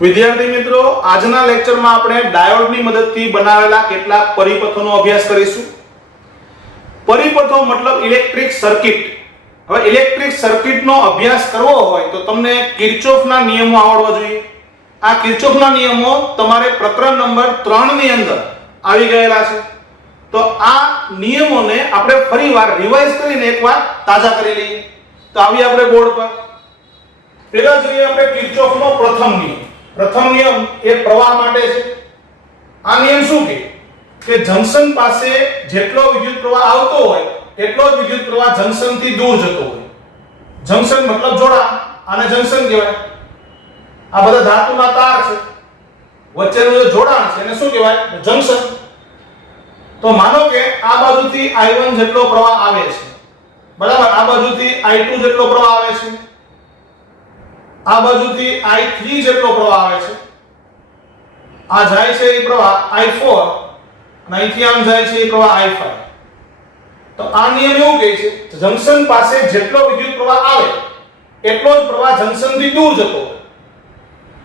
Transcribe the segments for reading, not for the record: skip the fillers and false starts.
વિદ્યાર્થી મિત્રો, આજના લેક્ચરમાં આપણે ડાયોડની મદદથી બનાવેલા કેટલાક પરિપથોનો અભ્યાસ કરીશું. પરિપથો મતલબ ઇલેક્ટ્રિક સર્કિટ. હવે ઇલેક્ટ્રિક સર્કિટનો અભ્યાસ કરવો હોય તો તમને કિર્ચોફના નિયમો આવડવા જોઈએ. આ કિર્ચોફના નિયમો તમારે પ્રકરણ નંબર 3 ની અંદર આવી ગયેલા છે. તો આ નિયમોને આપણે ફરીવાર રિવાઇઝ કરીને એકવાર તાજા કરી લઈએ. તો આવી આપણે બોર્ડ પર પહેલા જોઈએ આપણે કિર્ચોફનો પ્રથમ નિયમ. પ્રથમ નિયમ એ પ્રવાહ માટે છે. આ નિયમ શું કહે કે જંકશન પાસે જેટલો વિદ્યુત પ્રવાહ આવતો હોય એટલો જ વિદ્યુત પ્રવાહ જંકશન થી દૂર જતો હોય. જંકશન મતલબ જોડાણ, આને જંકશન કહેવાય. આ બધા ધાતુના તાર છે, વચ્ચેનું જે જોડાણ છે એને શું કહેવાય? જંકશન. તો માનો કે આ બાજુથી I1 જેટલો પ્રવાહ આવે છે, બરાબર, આ બાજુથી I2 જેટલો પ્રવાહ આવે છે, આ બાજુથી I3 જેટલો પ્રવાહ આવે છે, આ જાય છે એ પ્રવાહ I4 અને અહીંથી આમ જાય છે એ પ્રવાહ I5. તો આ નિયમ એવું કહે છે કે જંકશન પાસે જેટલો વિદ્યુત પ્રવાહ આવે એટલો જ પ્રવાહ જંકશન થી દૂર જતો હોય.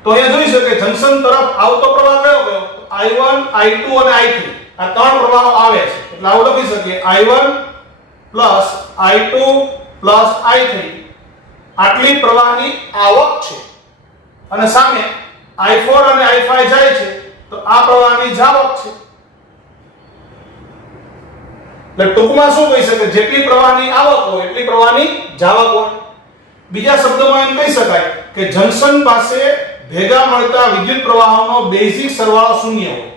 તો અહીંયા જોઈ શકે જંકશન તરફ આવતો પ્રવાહ કયો કયો? I1, I2 અને I3 આ ત્રણ પ્રવાહો આવે છે. એટલે આવું લખી શકીએ I1 I2 I3 આટલી પ્રવાહની આવક છે અને સામે I4 અને I5 જાય છે તો આ પ્રવાહની જાવક છે. એટલે ટૂંકમાં શું કહી શકે? જેટલી પ્રવાહની આવક હોય એટલી પ્રવાહની જાવક હોય. બીજા શબ્દોમાં એમ કહી શકાય કે જંકશન પાસે ભેગા મળતા વિદ્યુત પ્રવાહોનો બેઝિક સરવાળો શૂન્ય હોય.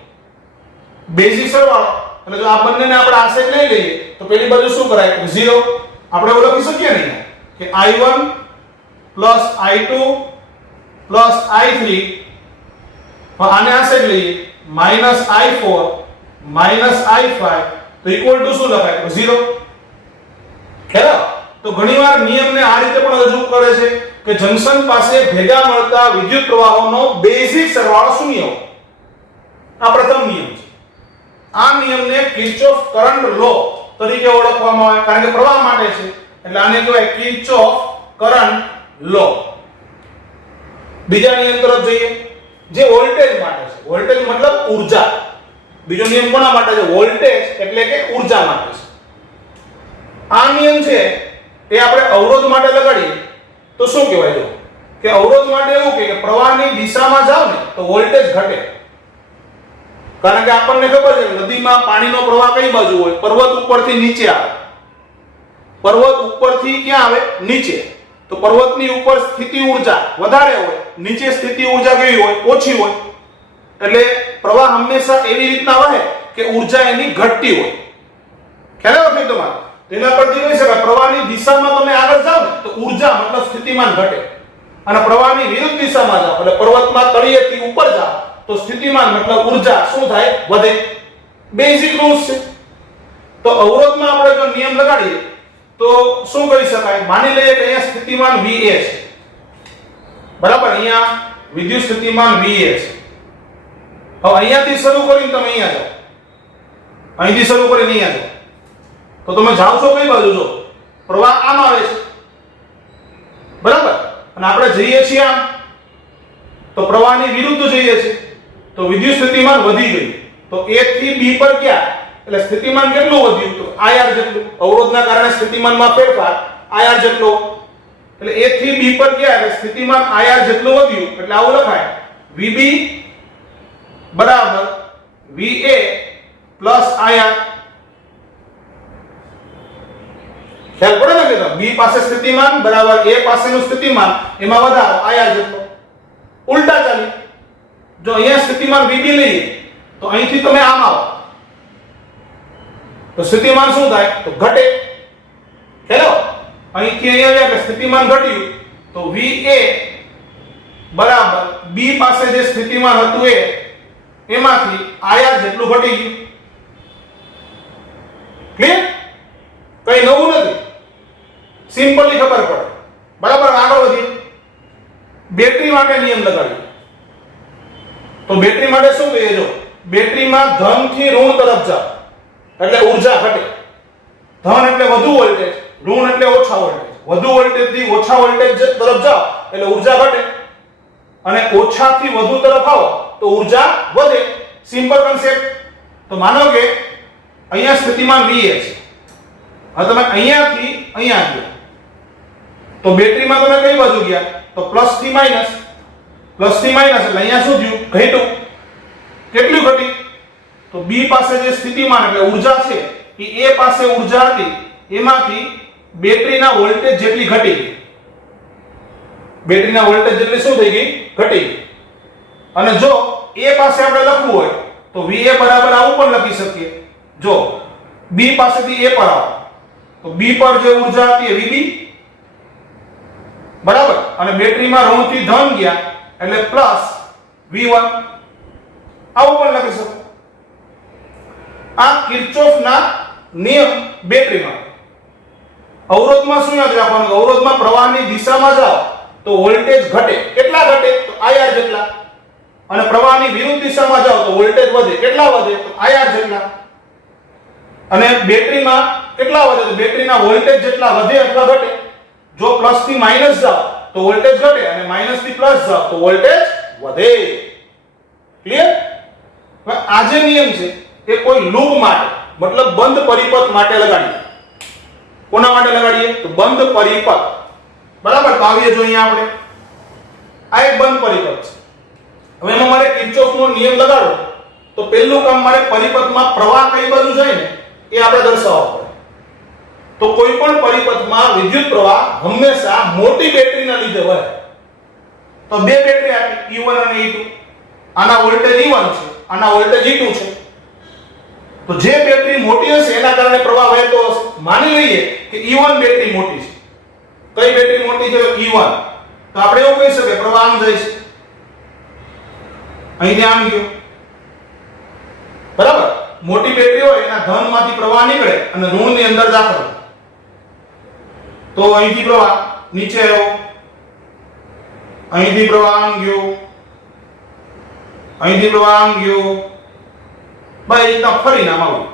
બેઝિક સરવાળો એટલે જો આ બંનેને આપણે આ સાઈડ લઈ લઈએ તો પેલી બાજુ શું કરાય? 0. આપણે એવું લખી શકીએ ને કે I1 I2 I3, આને આ સાઈડ લઈએ -I4 I5 તો ઇક્વલ ટુ શું લખાય? 0. ખ્યાલ? તો ઘણીવાર નિયમને આ રીતે પણ રજૂ કરે છે કે જંકશન પાસે ભેગા મળતા વિદ્યુત પ્રવાહોનો બેઝિક સરવાળો શૂન્ય હોય. આ પ્રથમ નિયમ છે. આ નિયમને કિર્ચોફ કરંટ લો તરીકે ઓળખવામાં આવે કારણ કે પ્રવાહ માટે છે એટલે આને કહેવાય કિર્ચોફ કરંટ લો. બીજા નિયમ તરફ જઈએ જે વોલ્ટેજ માટે છે. વોલ્ટેજ મતલબ ઊર્જા. બીજો નિયમ કોના માટે છે? વોલ્ટેજ એટલે કે ઊર્જા માટે છે. આ નિયમ છે એ આપણે અવરોધ માટે લગાડીએ તો શું કહેવાય? જો કે અવરોધ માટે એવું કે પ્રવાહની દિશામાં જાવ ને તો વોલ્ટેજ ઘટે. કારણ કે આપણને ખબર છે નદીમાં પાણીનો પ્રવાહ કઈ બાજુ હોય? પર્વત ઉપરથી નીચે આવે. પર્વત ઉપરથી ક્યાં આવે? નીચે. તો પર્વતની ઉપર સ્થિતિ ઊર્જા વધારે હોય, નીચે સ્થિતિ ઊર્જા કેવી હોય? ઓછી હોય. એટલે પ્રવાહ હંમેશા એવી રીતના વહે કે ઊર્જા એની ઘટતી હોય. ખ્યાલ આવ્યો તમારે? તેના પરથી કહી શકાય પ્રવાહની દિશામાં તમે આગળ જાવ ને તો ઊર્જા મતલબ સ્થિતિમાન ઘટે અને પ્રવાહની વિરુદ્ધ દિશામાં જાવ એટલે પર્વતમાં તળિયેથી ઉપર જાવ તો સ્થિતિમાન મતલબ ઊર્જા શું થાય? વધે. બેઝિક રૂલ્સ છે. તો અવરોધમાં આપણે જો નિયમ લગાડીએ તો શું કરી શકાય? માની લઈએ કે અહીંયા સ્થિતિમાન VA છે, બરાબર, અહીંયા વિદ્યુત સ્થિતિમાન VA છે. હવે અહીંયાથી શરૂ કરીને તમે અહીંયા જાઓ, અહીંથી શરૂ કરીને અહીંયા જાઓ તો તમે જાઓ છો કઈ બાજુ? જો પ્રવાહ આમ આવે છે, બરાબર, અને આપણે જઈએ છીએ આમ તો પ્રવાહની વિરુદ્ધ જઈએ છીએ તો વિદ્યુત સ્થિતિમાન વધી ગયું. તો A થી B પર ક્યાં? એટલે સ્થિતિમાન કેટલું વધ્યું? તો IR જેટલું. અવરોધના કારણે સ્થિતિમાનમાં ફેરફાર IR જેટલો. એટલે A થી B પર ક્યાં? એટલે સ્થિતિમાન IR જેટલું વધ્યું. એટલે આવું લખાય VB બરાબર VA પ્લસ IR. ખ્યાલ પડે ને કે B પાસે સ્થિતિમાન બરાબર A પાસેનું સ્થિતિમાન એમાં વધારો IR જેટલો. ઉલટા ચાલી. જો અહીંયા સ્થિતિમાન VB લઈએ તો અહીંથી તમે આમ આવો તો સ્થિતિમાન શું થાય? તો ઘટે. હેલો, અહીંથી અહીંયા આવ્યા કે સ્થિતિમાન ઘટ્યું તો VA બરાબર B પાસે જે સ્થિતિમાન હતું એમાંથી IR જેટલું ઘટી ગયું. ક્લિયર? કઈ નવું નથી, સિમ્પલી ખબર પડે. બરાબર, આગળ વધીએ. બેટરી માટે નિયમ લગાડીએ તો બેટરી માટે શું કહીએ? જો બેટરીમાં ધન થી ઋણ તરફ જાવ એટલે ઊર્જા ઘટે. ધન એટલે વધુ વોલ્ટેજ, ઋણ એટલે ઓછા વોલ્ટેજ. વધુ વોલ્ટેજ થી ઓછા વોલ્ટેજ તરફ જાવ એટલે ઊર્જા ઘટે. અને ઓછાથી વધુ તરફ આવો તો ઉર્જા વધે. Simple concept. તો માનો કે અહીંયા સ્થિતિમાન VA છે. હવે તમે અહીંયાથી અહીંયા ગયા તો બેટરીમાં તમે કઈ બાજુ ગયા તો પ્લસ થી માઈનસ એટલે અહીંયા શું થયું ઘટ્યું. કેટલું ઘટ્યું તો B પાસે જે સ્થિતિમાન એટલે ઉર્જા છે એ A પાસે ઉર્જા હતી એમાંથી બેટરીના વોલ્ટેજ જેટલી ઘટી ગઈ. બેટરીના વોલ્ટેજ જેટલી શું થઈ ગઈ ઘટી ગઈ. અને જો A પાસે આપણે લખવું હોય તો VA બરાબર આવું પણ લખી શકીએ. જો B પાસેથી A પર આવો તો B પર જે ઉર્જા હતી એ VB બરાબર અને બેટરીમાં ઋણથી ધન ગયા એટલે પ્લસ V1 આવું પણ લખી શકો. આ કિર્ચોફના નિયમ બેટરીમાં. અવરોધમાં શું યાદ રાખવાનું અવરોધમાં પ્રવાહની દિશામાં જાઓ તો વોલ્ટેજ ઘટે. કેટલા ઘટે તો IR જેટલા. અને પ્રવાહની વિરુદ્ધ દિશામાં જાઓ તો વોલ્ટેજ વધે. કેટલા વધે તો IR જેટલા. અને બેટરીમાં કેટલા વધે તો બેટરીના વોલ્ટેજ જેટલા વધે અથવા ઘટે. જો પ્લસ થી માઈનસ જાઓ તો વોલ્ટેજ ઘટે અને માઈનસ થી પ્લસ જાઓ તો વોલ્ટેજ વધે. ક્લિયર? હવે આ જે નિયમ છે એ કોઈ લૂપ માટે મતલબ બંધ પરિપથ માટે લગાડીએ. કોના માટે લગાડીએ તો બંધ પરિપથ. બરાબર તો આવીએ જો અહીંયા આપણે આ એક બંધ પરિપથ છે. હવે એમાં મારે કિર્ચોફનો નિયમ લગાડો તો પહેલું કામ મારે પરિપથમાં પ્રવાહ કઈ બાજુ જાય ને એ આપણે દર્શાવવા પડે. તો કોઈ પણ પરિપથમાં વિદ્યુત પ્રવાહ હંમેશા મોટી બેટરીના લીધે વહે. તો બે બેટરી આપી E1 અને E2. આના વોલ્ટેજ E1 છે આના વોલ્ટેજ E2 છે. તો જે બેટરી મોટી હશે એના કારણે પ્રવાહ વહેતો હશે. માની લઈએ કે E1 બેટરી મોટી છે. કઈ બેટરી મોટી છે E1. તો આપણે એવું કહી શકીએ પ્રવાહ આમ જાય છે અહીંથી આમ ગયો. બરાબર મોટી બેટરી હોય એના ધનમાંથી પ્રવાહ નીકળે અને ઋણની અંદર દાખલ થાય. તો અહીંથી પ્રવાહ નીચે આવ્યો અહીંથી પ્રવાહ આમ ગયો અહીંથી પ્રવાહ આમ ગયો ભાઈ રીતના ફરીને આમ આવ્યું.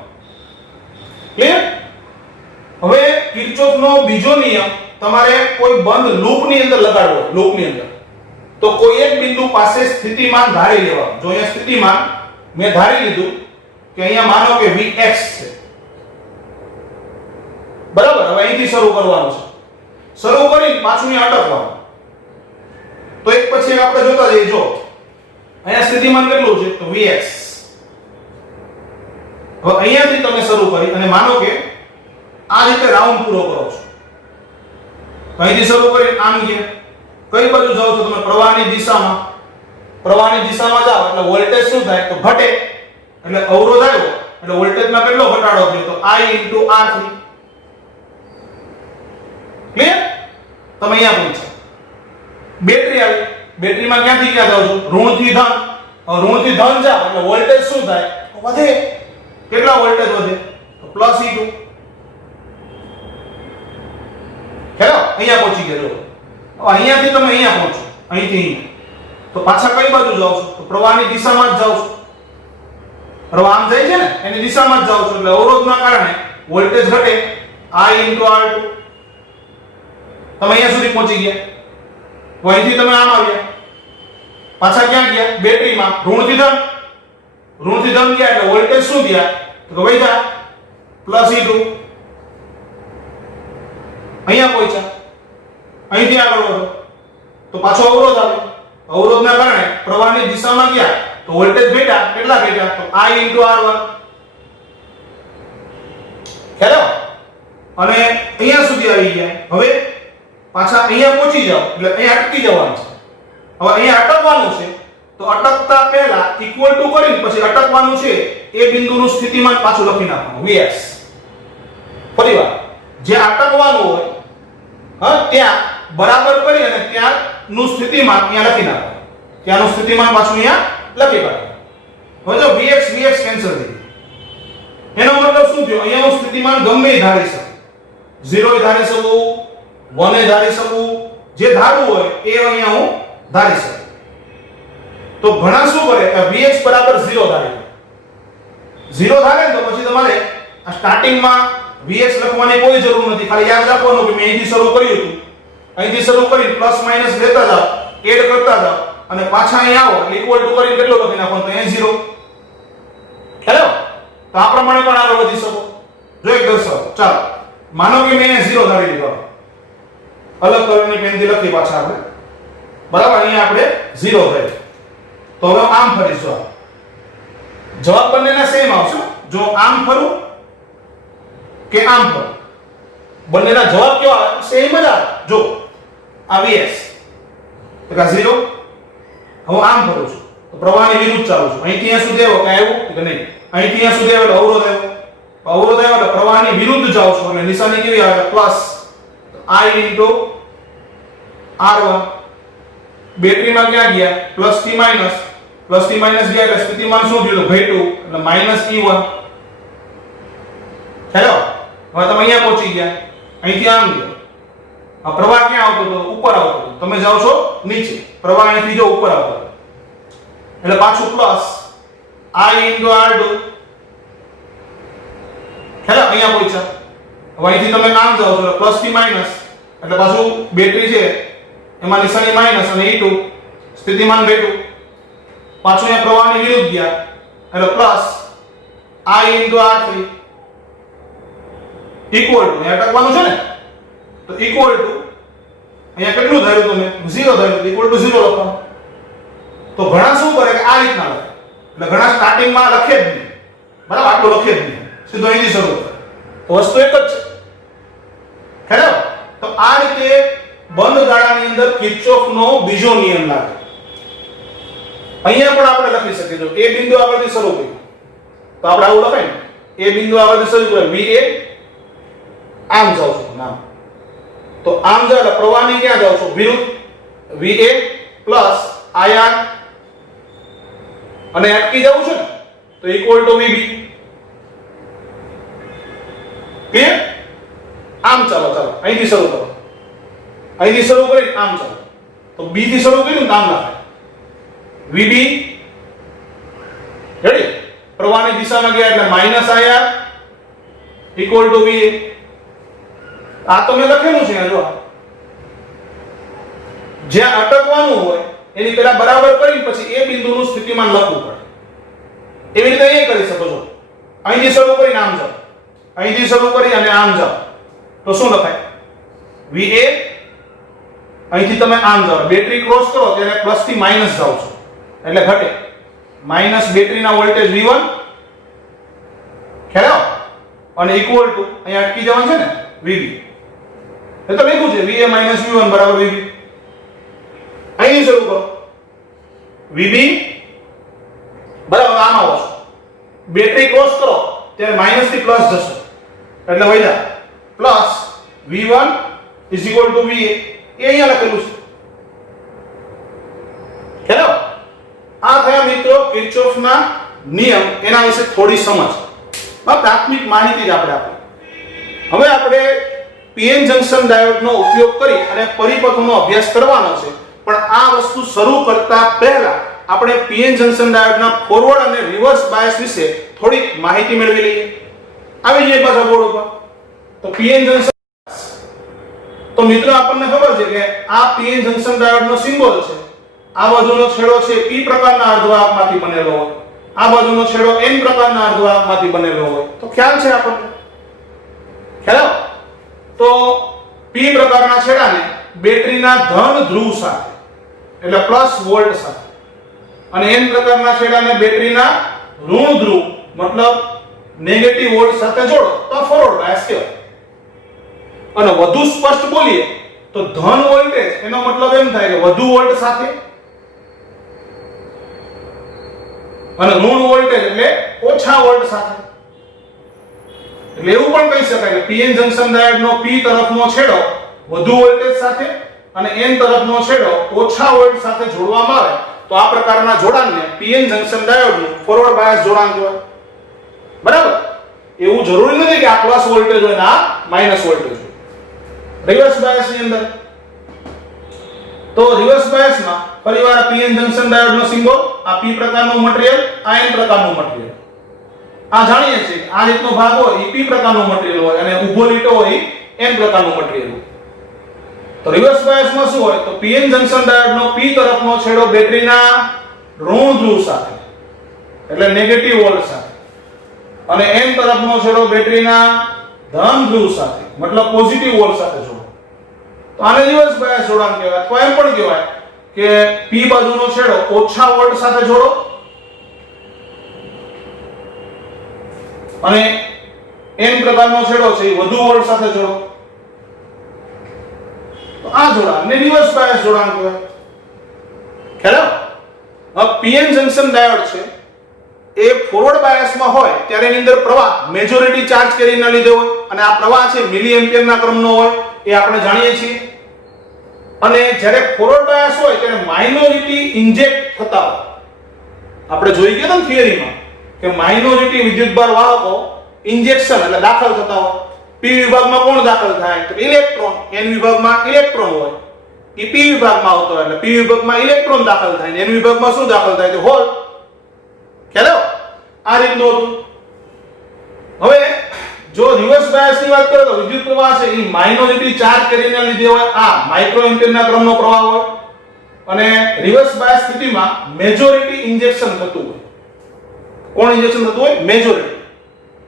ક્લિયર? હવે કિર્ચોફનો બીજો નિયમ તમારે કોઈ બંધ લૂપની અંદર લગાડવો લૂપની અંદર તો કોઈ એક બિંદુ પાસે સ્થિતિમાન ધારી લેવાનું. જો અહીંયા સ્થિતિમાન મેં ધારી લીધું કે અહીંયા માનો કે Vx છે. બરાબર હવે અહીંથી શરૂ કરવાનું છે. શરૂ કરીને પાછું અહીંયા અટકવાનું. તો એક પછી એક આપણે જોતા જઈએ. જો અહીંયા સ્થિતિમાન કેટલું છે તો Vx. હવે અહીંયાથી તમે શરૂ કરી અને માનો કે આ રીતે રાઉન્ડ પૂરો કરો છો. અહીંથી શરૂ કરી આમ ગયા કઈ બાજુ જાઓ છો તમે પ્રવાહની દિશામાં. પ્રવાહની દિશામાં જાઓ એટલે વોલ્ટેજ શું થાય તો ઘટે. એટલે અવરોધ આવ્યો એટલે વોલ્ટેજમાં કેટલો ઘટાડો થયો તો I * R3. ક્લિયર? તમે અહીંયા પૂછો બેટરી આવી બેટરીમાં ક્યાંથી ક્યાં જાવ છો ઋણથી ધન. હવે ઋણથી ધન જાવ એટલે વોલ્ટેજ શું થાય તો વધે. કેટલા વોલ્ટેજ વધે તો +E2. હેલો અહીંયા પહોંચી ગયા. જો હવે અહીંયાથી તમે અહીંયા પહોંચો અહીંથી અહીંયા તો પાછા કઈ બાજુ જાવ છો તો પ્રવાહની દિશામાં જ જાવ છો. પ્રવાહ આમ જાય છે ને એની દિશામાં જ જાવ છો એટલે અવરોધના કારણે વોલ્ટેજ ઘટે I * R2. તમે અહીંયા સુધી પહોંચી ગયા. અહીંથી તમે આમ આવ્યા પાછા ક્યાં ગયા બેટરીમાં ઋણથી ધન ગયા એટલે વોલ્ટેજ શું થયા તો વધ્યા +E2. અહીંયા પહોંચ્યા અહીંથી આગળ વધો તો પાછો અવરોધ આવ્યો. અવરોધના કારણે પ્રવાહની દિશામાં ગયા તો વોલ્ટેજ ઘટ્યા. કેટલા ઘટ્યા તો I * R1. ખ્યાલ? અને અહીંયા સુધી આવી ગયા. હવે પાછા અહીંયા પહોંચી જાઓ એટલે અહીંયા અટકી જવાનું છે. હવે અહીંયા અટકવાનું છે તો અટકતા પહેલા ઇક્વલ ટુ કરીને પછી અટકવાનું છે એ બિંદુનું સ્થિતિમાન પાછું લખી નાખવાનું Vx. ફરીવાર જે અટકવાનું હોય ત્યાં બરાબર કરી અને ત્યાંનું સ્થિતિમાન અહીંયા લખી નાખવાનું. ત્યાંનું સ્થિતિમાન પાછું અહીંયા લખી નાખવાનું. હવે જો Vx કેન્સલ થઈ ગયું. એનો મતલબ શું થયો અહીંયાનું સ્થિતિમાન ગમે એ ધારી શકે. 0 એ ધારી શકું 1 એ ધારી શકું જે ધારવું હોય એ અહીંયા હું ધારી શકું. તો ઘણા શું કરે કે Vx = 0 ધારે. 0 ધારે ને તો પછી તમારે આ સ્ટાર્ટિંગમાં Vx લખવાની કોઈ જરૂર નથી. ખાલી યાદ રાખવાનું કે મેં અહીંથી શરૂ કર્યું હતું. અહીંથી શરૂ કરી પ્લસ માઈનસ લેતા જાઓ એડ કરતા જાઓ અને પાછા અહીં આવો એટલે ઇક્વલ ટુ કરીને કેટલો લખી નાખો તો અહીં 0. હેલો, તો આ પ્રમાણે પણ આગળ વધી શકો. જો એક દર્શાવો. ચાલો માનો કે મેં 0 ધારી લીધો, અલગ કલરની પેનથી લખી પાછા આપણે, બરાબર. અહીંયા આપણે 0 થાય. તો હવે આમ ફરીશું. જવાબ બંનેના સેમ આવશે. જો આમ ફરું કે આમ ફરું, બંનેના જવાબ કેવા આવે? સેમ જ આવે. જો આ vs એટલે 0. હવે આમ ફરું છું તો પ્રવાહની વિરુદ્ધ ચાલુ છું. અહીં ત્યાં સુધી આવ્યો કે આવ્યું કે નહીં? અહીં ત્યાં સુધી આવ્યો એટલે અવરોધ આવ્યો. અવરોધ આવ્યો એટલે પ્રવાહની વિરુદ્ધ જાઉં છું એટલે નિશાની કેવી આવે? Plus I into R1. બેટરીમાં ક્યાં ગયા? પ્લસ થી માઈનસ. પ્લસ થી માઈનસ ગયા એટલે સ્થિતિમાન શું થયું? ઘટ્યું એટલે માઈનસ E1. હેલો, હવે તમે અહીંયા પહોંચી ગયા. અહીંથી આમ ગયા. આ પ્રવાહ ક્યાં આવતો હતો? ઉપર આવતો હતો. તમે જાઓ છો નીચે, પ્રવાહ અહીંથી જો ઉપર આવતો હતો એટલે પાછું plus I into R2. Hello, અહીંયા પહોંચ્યા. હવે અહીંથી તમે આમ જાઓ છો એટલે પ્લસ થી માઈનસ એટલે પાછું બેટરી છે એમાં નિશાની માઈનસ અને E2 સ્થિતિમાન ઘટ્યું. પાછું અહીંયા પ્રવાહની વિરુદ્ધ ગયા એટલે plus I into R3 equal to અહીંયા અટકવાનું છે ને, તો ઇક્વલ ટુ અહીંયા કેટલું ધાર્યું તમે? 0 ધાર્યું, ઇક્વલ ટુ 0 લખવાનું. તો ઘણા શું કરે કે આ રીતના લખે, એટલે ઘણા સ્ટાર્ટિંગમાં લખે જ નહીં, બરાબર, આટલું લખે જ નહીં, સીધો અહીંથી શરૂ કરે. તો વસ્તુ એક જ છે. ખબર? તો આ રીતે બંધ ગાળાની અંદર કિર્ચોફનો બીજો નિયમ લાગે. અહીંયા પણ આપણે લખી શકીએ. જો એ બિંદુ આગળથી શરૂ કર્યું તો આપણે આવું લખાય ને, એ બિંદુ આગળથી શરૂ કર્યું VA, આમ જાવ છું નામ, તો આમ જાવ એટલે પ્રવાહની ક્યાં જાવ છો? વિરુદ્ધ. VA પ્લસ IR અને અટકી જવું છે ને તો ઇક્વલ ટુ VB. ક્લિયર? આમ ચાલો, ચાલો અહીંથી શરૂ કરો. અહીંથી શરૂ કરી આમ ચાલો, તો B થી શરૂ કર્યું ને આમ લખાય VB. રેડી? પ્રવાહની દિશામાં ગયા એટલે minus IR equal to VA. આ તો મેં લખેલું છે જો, જ્યાં અટકવાનું હોય એની પહેલા બરાબર કરી પછી એ બિંદુનું સ્થિતિમાન લખવું પડે. એવી રીતે એ કરી શકો છો. અહીંથી શરૂ કરીને આમ જાઓ, અહીંથી શરૂ કરી અને આમ જાઓ તો શું લખાય? VA. અહીંથી તમે આમ જાઓ, બેટરી ક્રોસ કરો ત્યારે પ્લસ થી માઈનસ જાવ છો એટલે ઘટે. માઈનસ બેટરીના વોલ્ટેજ V1 ખ્યાલ અને ઇક્વલ ટુ અહીંયા અટકી જવાનું છે ને VB. એ તો લખ્યું છે VA minus V1 બરાબર VB. અહીં શરૂ કરો VB બરાબર આમ આવો છો, બેટરી ક્રોસ કરો ત્યારે માઈનસ થી પ્લસ જશે એટલે વધ્યા plus V1 is equal to VA. એ અહીંયા લખેલું છે. ખ્યાલ? આ થયા મિત્રો કિર્ચોફના નિયમ, એના વિશે થોડી સમજ. પ્રાથમિક માહિતી જ આપણે આપી. હવે આપણે પીએન જંકશન ડાયોડનો ઉપયોગ કરી અને પરિપથોનો અભ્યાસ કરવાનો છે. પણ આ વસ્તુ શરૂ કરતા પહેલા આપણે પીએન જંકશન ડાયોડના ફોરવર્ડ અને રિવર્સ બાયસ વિશે થોડીક માહિતી મેળવી લઈએ. આવી જઈએ પાછા બોર્ડ ઉપર. તો પીએન જંકશન, તો મિત્રો આપણને ખબર છે કે આ પીએન જંકશન ડાયોડનો સિમ્બોલ છે. આ બાજુનો છેડો છે P પ્રકારના અર્ધવાહકમાંથી બનેલો હોય, આ બાજુનો છેડો N પ્રકારના અર્ધવાહકમાંથી બનેલો હોય. તો ખ્યાલ છે આપણને? ખ્યાલ? તો P પ્રકારના છેડાને બેટરીના ધન ધ્રુવ સાથે એટલે પ્લસ વોલ્ટ સાથે, અને N પ્રકારના છેડાને બેટરીના ઋણ ધ્રુવ મતલબ નેગેટિવ વોલ્ટ સાથે જોડો તો ફોરવર્ડ બાયસ કહેવાય. અને વધુ સ્પષ્ટ બોલીએ તો ધન વોલ્ટેજ એનો મતલબ એમ થાય કે વધુ વોલ્ટ સાથે, અને ઋણ વોલ્ટેજ એટલે ઓછા વોલ્ટ સાથે. એટલે એવું પણ કહી શકાય કે પીએન જંકશન ડાયોડનો P તરફનો છેડો વધુ વોલ્ટેજ સાથે અને N તરફનો છેડો ઓછા વોલ્ટ સાથે જોડવામાં આવે તો આ પ્રકારના જોડાણને પીએન જંકશન ડાયોડનું ફોરવર્ડ બાયસ જોડાણ કહેવાય. બરાબર? એવું જરૂરી નથી કે આ પ્લસ વોલ્ટેજ હોય ને આ માઈનસ વોલ્ટેજ હોય. રિવર્સ બાયસ ની અંદર તો રિવર્સ બાયસમાં ફરીવાર પીએન જંકશન ડાયોડનો સિમ્બોલ, આ P પ્રકારનું મટીરીયલ, આ N પ્રકારનું મટીરીયલ. આ જાણીએ છીએ આ રીતનો ભાગ હોય એ P પ્રકારનું મટીરીયલ હોય અને ઊભો લીટો હોય N પ્રકારનું મટીરીયલ હોય. તો રિવર્સ બાયસમાં શું હોય તો પીએન જંકશન ડાયોડનો પી તરફનો છેડો બેટરીના ઋણ ધ્રુવ સાથે એટલે નેગેટિવ વોલ્ટ સાથે અને એન તરફનો છેડો બેટરીના ધન ધ્રુવ સાથે મતલબ પોઝિટિવ વોલ્ટ સાથે જોડો. તો આને રિવર્સ બાયસ જોડાણ કહેવાય. અથવા એમ પણ કહેવાય કે પી બાજુનો છેડો ઓછા વોલ્ટ સાથે જોડો અને એન પ્રકારનો છેડો છે એ વધુ વોલ્ટ સાથે જોડો. તો આ જોડાણને રિવર્સ બાયસ જોડાણ કહેવાય. ખ્યાલ આવ્યો? હવે પીએન જંકશન ડાયોડ છે એ ફોરવર્ડ બાયસમાં હોય ત્યારે એની અંદર પ્રવાહ મેજોરિટી ચાર્જ કેરીના લીધે હોય અને આ પ્રવાહ છે મિલી એમ્પિયરના ક્રમનો હોય એ આપણે જાણીએ છીએ. અને જ્યારે ફોરવર્ડ બાયસ હોય ત્યારે માઇનોરિટી ઇન્જેક્ટ થતા હોય. આપણે જોઈ ગયા ને થિયરીમાં કે માઇનોરિટી વિદ્યુતભાર વાહકો ઇન્જેક્શન એટલે દાખલ થતા હોય. પી વિભાગમાં કોણ દાખલ થાય તો ઇલેક્ટ્રોન. એન વિભાગમાં ઇલેક્ટ્રોન હોય એ પી વિભાગમાં આવતો હોય એટલે પી વિભાગમાં ઇલેક્ટ્રોન દાખલ થાય ને એન વિભાગમાં શું દાખલ થાય તો હોલ. ખ્યાલ આવ્યો? આ રીતનું હતું. હવે જો રિવર્સ બાયસની વાત કરીએ તો વિદ્યુત પ્રવાહ છે એ માઇનોરિટી ચાર્જ કેરીના લીધે હોય. આ માઇક્રો એમ્પિયરના ક્રમનો પ્રવાહ હોય અને રિવર્સ બાયસ સ્થિતિમાં મેજોરિટી ઇન્જેક્શન થતું હોય. કોણ ઇન્જેક્શન થતું હોય? મેજોરિટી.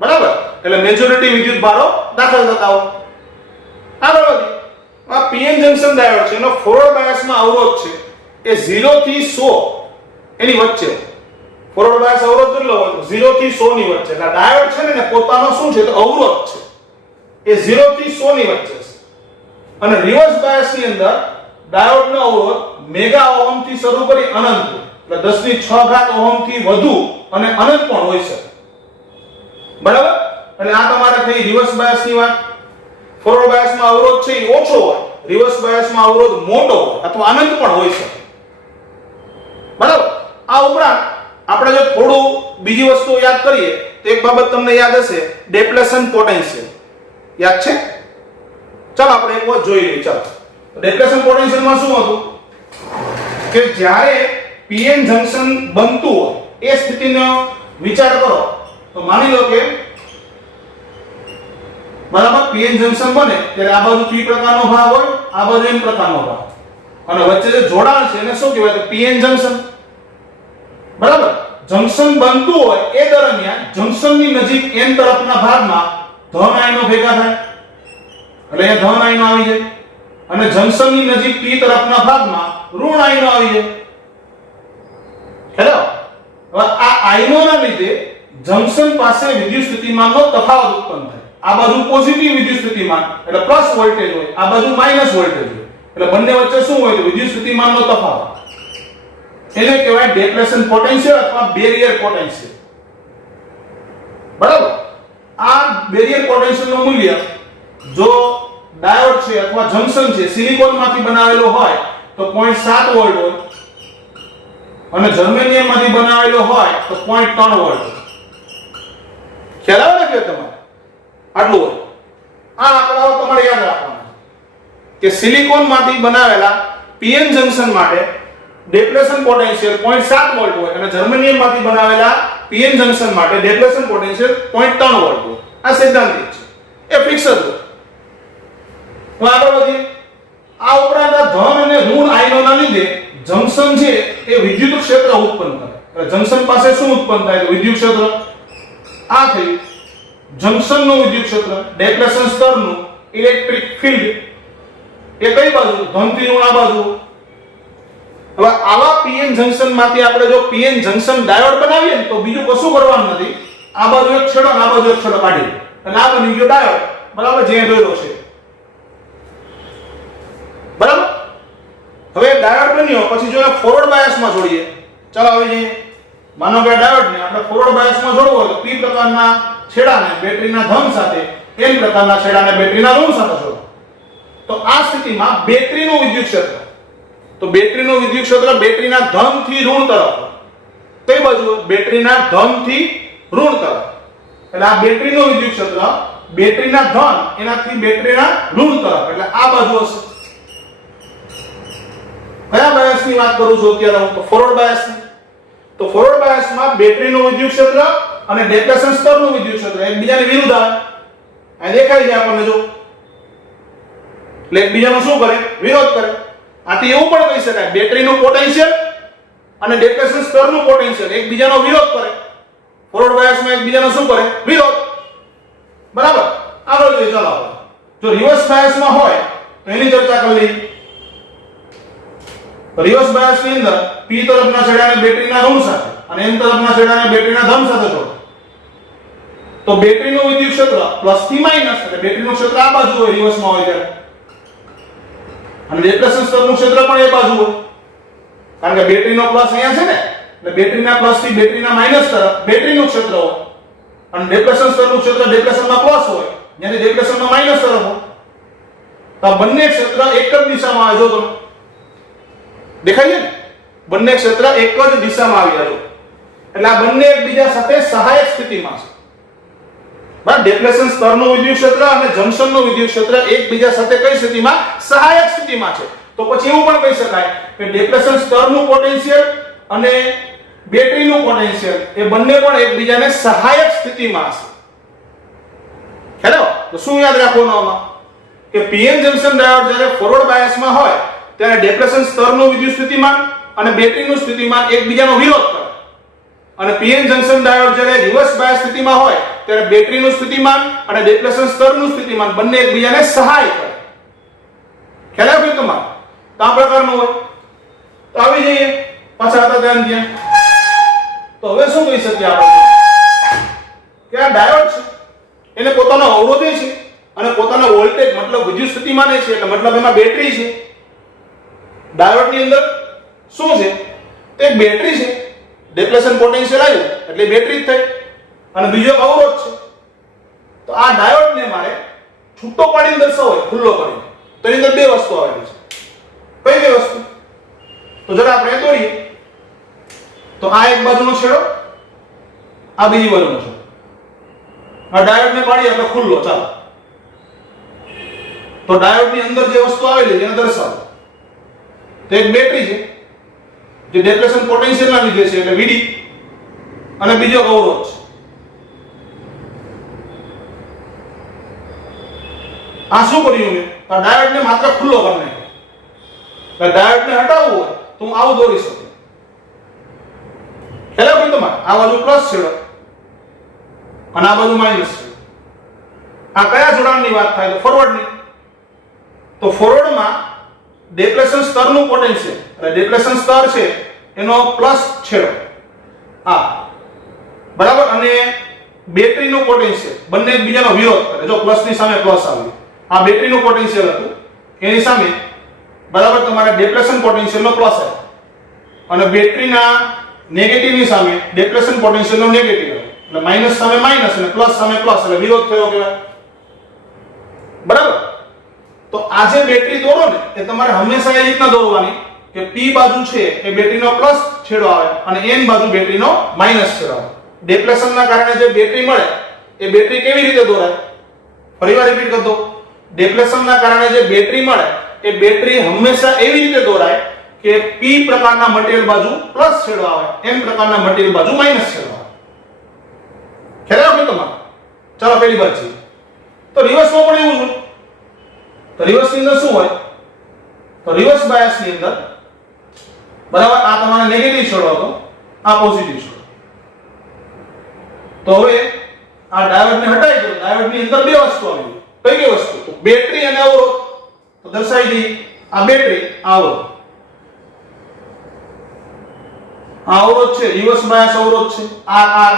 બરાબર? એટલે મેજોરિટી વિદ્યુત ભારો દાખલ થતા હોય. આગળ વધીએ. આ પીએન જંકશન ડાયોડ છે એનો ફોરવર્ડ બાયસમાં અવરોધ છે એ 0 થી 100 એની વચ્ચે. ફોરવર્ડ બાયસ અવરોધ કેટલો હોય? 0 થી 100 ની વચ્ચે. એટલે ડાયોડ છે ને પોતાનો શું છે તો અવરોધ છે એ 0 થી 100 ની વચ્ચે છે. અને રિવર્સ બાયસ ની અંદર ડાયોડનો અવરોધ મેગા ઓહમ થી શરૂ કરી અનંત એટલે 10 ની 6 ઘાત ઓહમ થી વધુ અને અનંત પણ હોઈ શકે. બરાબર? એટલે આ તમારે થઈ રિવર્સ બાયસ ની વાત. ફોરવર્ડ બાયસમાં અવરોધ છે એ ઓછો હોય, રિવર્સ બાયસમાં અવરોધ મોટો હોય અથવા અનંત પણ હોઈ શકે. બરાબર? આ ઉપરાંત આપણે જો થોડું બીજી વસ્તુ યાદ કરીએ તો એક બાબત તમને યાદ હશે ડેપ્લેશન પોટેન્શિયલ. યાદ છે? ચાલો આપણે એક વખત જોઈ લઈએ. ચાલો ડેપ્લેશન પોટેન્શિયલમાં શું હતું કે જ્યારે પીએન જંકશન બનતું હોય એ સ્થિતિનો વિચાર કરો તો માની લો કે બરાબર પીએન જંકશન બને ત્યારે આ બાજુ પી પ્રકારનો ભાગ હોય, આ બાજુ એન પ્રકારનો ભાગ અને વચ્ચે જે જોડાણ છે એને શું કહેવાય તો પીએન જંકશન. બરાબર? જંકશન બનતું હોય એ દરમિયાન જંકશનની નજીક એન તરફના ભાગમાં ધન આયનો ભેગા થાય એટલે અહીંયા ધન આયનો આવી જાય અને જંકશનની નજીક પી તરફના ભાગમાં ઋણ આયનો આવી જાય. હેલો? હવે આ આયનોના લીધે જંકશન પાસે વિદ્યુત સ્થિતિમાનનો તફાવત ઉત્પન્ન થાય. આ બાજુ પોઝિટિવ વિદ્યુત સ્થિતિમાન એટલે પ્લસ વોલ્ટેજ હોય, આ બાજુ માઈનસ વોલ્ટેજ હોય એટલે બંને વચ્ચે શું હોય તો વિદ્યુત સ્થિતિમાનનો તફાવત. એને કહેવાય ડેપ્લેશન પોટેન્શિયલ અથવા બેરિયર પોટેન્શિયલ. બરાબર? આ બેરિયર પોટેન્શિયલનું મૂલ્ય જો ડાયોડ છે અથવા જંકશન છે સિલિકોનમાંથી બનાવેલો હોય તો 0.7 વોલ્ટ હોય અને જર્મેનિયમમાંથી બનાવેલો હોય તો 0.3 વોલ્ટ. ખ્યાલ આવે ને કે તમારે આટલું હોય. આ આંકડાઓ તમારે યાદ રાખવાના કે સિલિકોનમાંથી બનાવેલા પીએન જંકશન માટે ડેપ્લેશન પોટેન્શિયલ 0.7 વોલ્ટ હોય અને જર્મેનિયમમાંથી બનાવેલા પીએન જંકશન માટે ડેપ્લેશન પોટેન્શિયલ 0.3 વોલ્ટ હોય. આ સૈદ્ધાંતિક છે, એ ફિક્સ જ હોય. તો આગળ વધીએ. આ ઉપરાંત આ ધન અને ઋણ આયનોના લીધે જંકશન છે એ વિદ્યુત ક્ષેત્ર ઉત્પન્ન કરે. એટલે જંકશન પાસે શું ઉત્પન્ન થાય તો વિદ્યુત ક્ષેત્ર. આ થયું જંકશનનું વિદ્યુત ક્ષેત્ર. ડેપ્લેશન સ્તરનું ઇલેક્ટ્રિક ફિલ્ડ એ કઈ બાજુ ધન થી ઋણ આ બાજુ. હવે આવા પીએન જંકશનમાંથી આપણે જો પીએન જંકશન ડાયોડ બનાવીએ ને તો બીજું કશું કરવાનું નથી. આ બાજુ એક છેડો અને આ બાજુ એક છેડો કાઢી દે અને આ બની ગયો ડાયોડ. બરાબર? જે દોર્યો છે. બરાબર? હવે ડાયોડ બન્યો પછી જો ફોરવર્ડ બાયસમાં જોડીએ. ચાલો આવી જઈએ. માનો કે ડાયોડને આપણે ફોરવર્ડ બાયસમાં જોડવો હોય તો પી પ્રકારના છેડાને બેટરીના ધન સાથે, એન પ્રકારના છેડાને બેટરીના ઋણ સાથે જોડો. તો આ સ્થિતિમાં બેટરીનું વિદ્યુત ક્ષેત્ર તો બેટરીનું વિદ્યુત ક્ષેત્ર બેટરીના ધન થી ઋણ તરફ. કઈ બાજુ? બેટરીના ધન થી ઋણ તરફ. એટલે આ બેટરીનું વિદ્યુત ક્ષેત્ર બેટરીના ધન એનાથી બેટરીના ઋણ તરફ એટલે આ બાજુ હશે. કયા બાયસની વાત કરું છું અત્યારે હું? તો ફોરવર્ડ બાયસની. તો ફોરવર્ડ બાયસમાં બેટરીનું વિદ્યુત ક્ષેત્ર અને ડેપ્લેશન સ્તરનું વિદ્યુત ક્ષેત્ર એકબીજાની વિરુદ્ધ આવે. આ દેખાય છે આપણને જો. એટલે એકબીજાનો શું કરે? વિરોધ કરે. આથી એવું પણ કહી શકાય બેટરીનું પોટેન્શિયલ અને ડેપ્લેશન સ્તરનું પોટેન્શિયલ એકબીજાનો વિરોધ કરે. ફોરવર્ડ બાયસમાં એકબીજાનો શું કરે? વિરોધ. બરાબર. આગળ જોઈએ ચાલો આપણે. જો રિવર્સ બાયસમાં હોય તો એની ચર્ચા કરી લઈએ. રિવર્સ બાયસની અંદર p તરફના છેડાને બેટરીના ઋણ સાથે અને n તરફના છેડાને બેટરીના ધન સાથે જોડો. તો બેટરીનું વિદ્યુત ક્ષેત્ર પ્લસ થી માઈનસ એટલે બેટરીનું ક્ષેત્ર આ બાજુ હોય રિવર્સમાં હોય ત્યારે, અને ડેપ્લેશન સ્તરનું ક્ષેત્ર પણ એ બાજુ હોય. કારણ કે બેટરીનો પ્લસ અહીંયા છે ને, એટલે બેટરીના પ્લસ થી બેટરીના માઈનસ તરફ બેટરીનું ક્ષેત્ર હોય, અને ડેપ્લેશન સ્તરનું ક્ષેત્ર ડેપ્લેશનમાં પ્લસ હોય, જ્યાંથી ડેપ્લેશનમાં માઈનસ તરફ હોય. તો આ બંને ક્ષેત્ર એક જ દિશામાં આવે. જો તમે દેખાય છે ને, બંને ક્ષેત્ર એક જ દિશામાં આવ્યા છે. એટલે આ બંને એકબીજા સાથે સહાયક સ્થિતિમાં છે. બરાબર. ડેપ્લેશન સ્તરનું વિદ્યુત ક્ષેત્ર અને જંકશનનું વિદ્યુત ક્ષેત્ર એકબીજા સાથે કઈ સ્થિતિમાં? સહાયક સ્થિતિમાં છે. તો પછી એવું પણ કહી શકાય કે ડેપ્લેશન સ્તરનું પોટેન્શિયલ અને બેટરીનું પોટેન્શિયલ એ બંને પણ એકબીજાને સહાયક સ્થિતિમાં હશે. હેલો, તો શું યાદ રાખવાનું આમાં? કે પીએન જંકશન ડાયોડ જ્યારે ફોરવર્ડ બાયસમાં હોય ત્યારે ડેપ્લેશન સ્તરનું વિદ્યુત સ્થિતિમાન અને બેટરીનું સ્થિતિમાન એકબીજાનો વિરોધ કરે, અને પીએન જંકશન ડાયોડ જ્યારે રિવર્સ બાયસ સ્થિતિમાં હોય ત્યારે બેટરીનું સ્થિતિમાન અને ડેપ્લેશન સ્તરનું સ્થિતિમાન બંને એકબીજાને સહાય કરે. ખ્યાલ આવ્યો તમારે? તો આ પ્રકારનું હોય. તો આવી જઈએ પાછા હતા ધ્યાન દે. તો હવે શું કહી શકીએ આપણે? કે આ ડાયોડ છે એને પોતાનો અવરોધ છે અને પોતાનો વોલ્ટેજ મતલબ વિદ્યુત સ્થિતિમાન છે, એટલે મતલબ એમાં બેટરી છે. ડાયોડની અંદર શું છે? તે એક બેટરી છે. ડેપ્લેશન પોટેન્શિયલ આવ્યું એટલે બેટરી જ થઈ, અને બીજો અવરોધ છે. તો આ ડાયોડને મારે છૂટો પાડીને દર્શાવો, ખુલ્લો પાડીને, તો એની અંદર બે વસ્તુ આવેલી છે. કઈ બે વસ્તુ? તો જરા આપણે દોરીએ. તો આ એક બાજુનો છેડો, આ બીજી બાજુનો છેડો. આ ડાયોડને પાડીએ આપણે ખુલ્લો. ચાલો, તો ડાયોડની અંદર જે વસ્તુ આવેલી છે એને દર્શાવો. તો એક બેટરી છે જે ડેપ્લેશન પોટેન્શિયલના લીધે છે એટલે Vd, અને બીજો અવરોધ છે. આ શું કર્યું મેં? આ ડાયોડને માત્ર ખુલ્લો કરી નાખ્યો. ડાયોડને હટાવવું હોય તો હું આવું દોરી શકું. ખ્યાલ આવ્યો તમારે? આ બાજુ પ્લસ છેડો અને આ બાજુ માઈનસ છેડો. આ કયા જોડાણની વાત થાય? તો ફોરવર્ડની. તો ફોરવર્ડમાં ડેપ્લેશન સ્તરનું પોટેન્શિયલ એટલે ડેપ્લેશન સ્તર છે એનો પ્લસ છેડો આ, બરાબર, અને બેટરીનું પોટેન્શિયલ બંને એકબીજાનો વિરોધ કરે. જો પ્લસની સામે પ્લસ આવ્યું, આ બેટરીનું પોટેન્શિયલ હતું, એની સામે બરાબર તમારે ડેપ્લેશન પોટેન્શિયલનો પ્લસ આવ્યો, અને બેટરીના નેગેટિવની સામે ડેપ્લેશન પોટેન્શિયલનો નેગેટિવ આવ્યો. એટલે માઈનસ સામે માઈનસ અને પ્લસ સામે પ્લસ, એટલે વિરોધ થયો કહેવાય. બરાબર. તો આ જે બેટરી દોરો ને એ તમારે હંમેશા એ રીતના દોરવાની કે p બાજુ છે એ બેટરીનો પ્લસ છેડો આવે અને n બાજુ બેટરીનો માઈનસ છેડો આવે. ડેપ્લેશનના કારણે જે બેટરી મળે એ બેટરી કેવી રીતે દોરાય? ફરીવાર રિપીટ કરી દો. ડેપ્લેશનના કારણે જે બેટરી મળે એ બેટરી હંમેશા એવી રીતે દોરાય કે p પ્રકારના મટીરીયલ બાજુ પ્લસ છેડો આવે, n પ્રકારના મટીરીયલ બાજુ માઈનસ છેડો આવે. ખ્યાલ આવ્યો તમારે? ચાલો પહેલી વાત છે. તો રિવર્સમાં પણ એવું છે. તો રિવર્સની અંદર શું હોય? તો રિવર્સ બાયસની અંદર બરાબર આ તમારો નેગેટિવ છેડો હતો, આ પોઝિટિવ છેડો. તો હવે આ ડાયોડને હટાવી દો. ડાયોડની અંદર બે વસ્તુ આવી. કઈ કઈ વસ્તુ? તો બેટરી અને અવરોધ. તો દર્શાવી દઈએ. આ બેટરી, આ અવરોધ. આ અવરોધ છે રિવર્સ બાયસ અવરોધ છે, R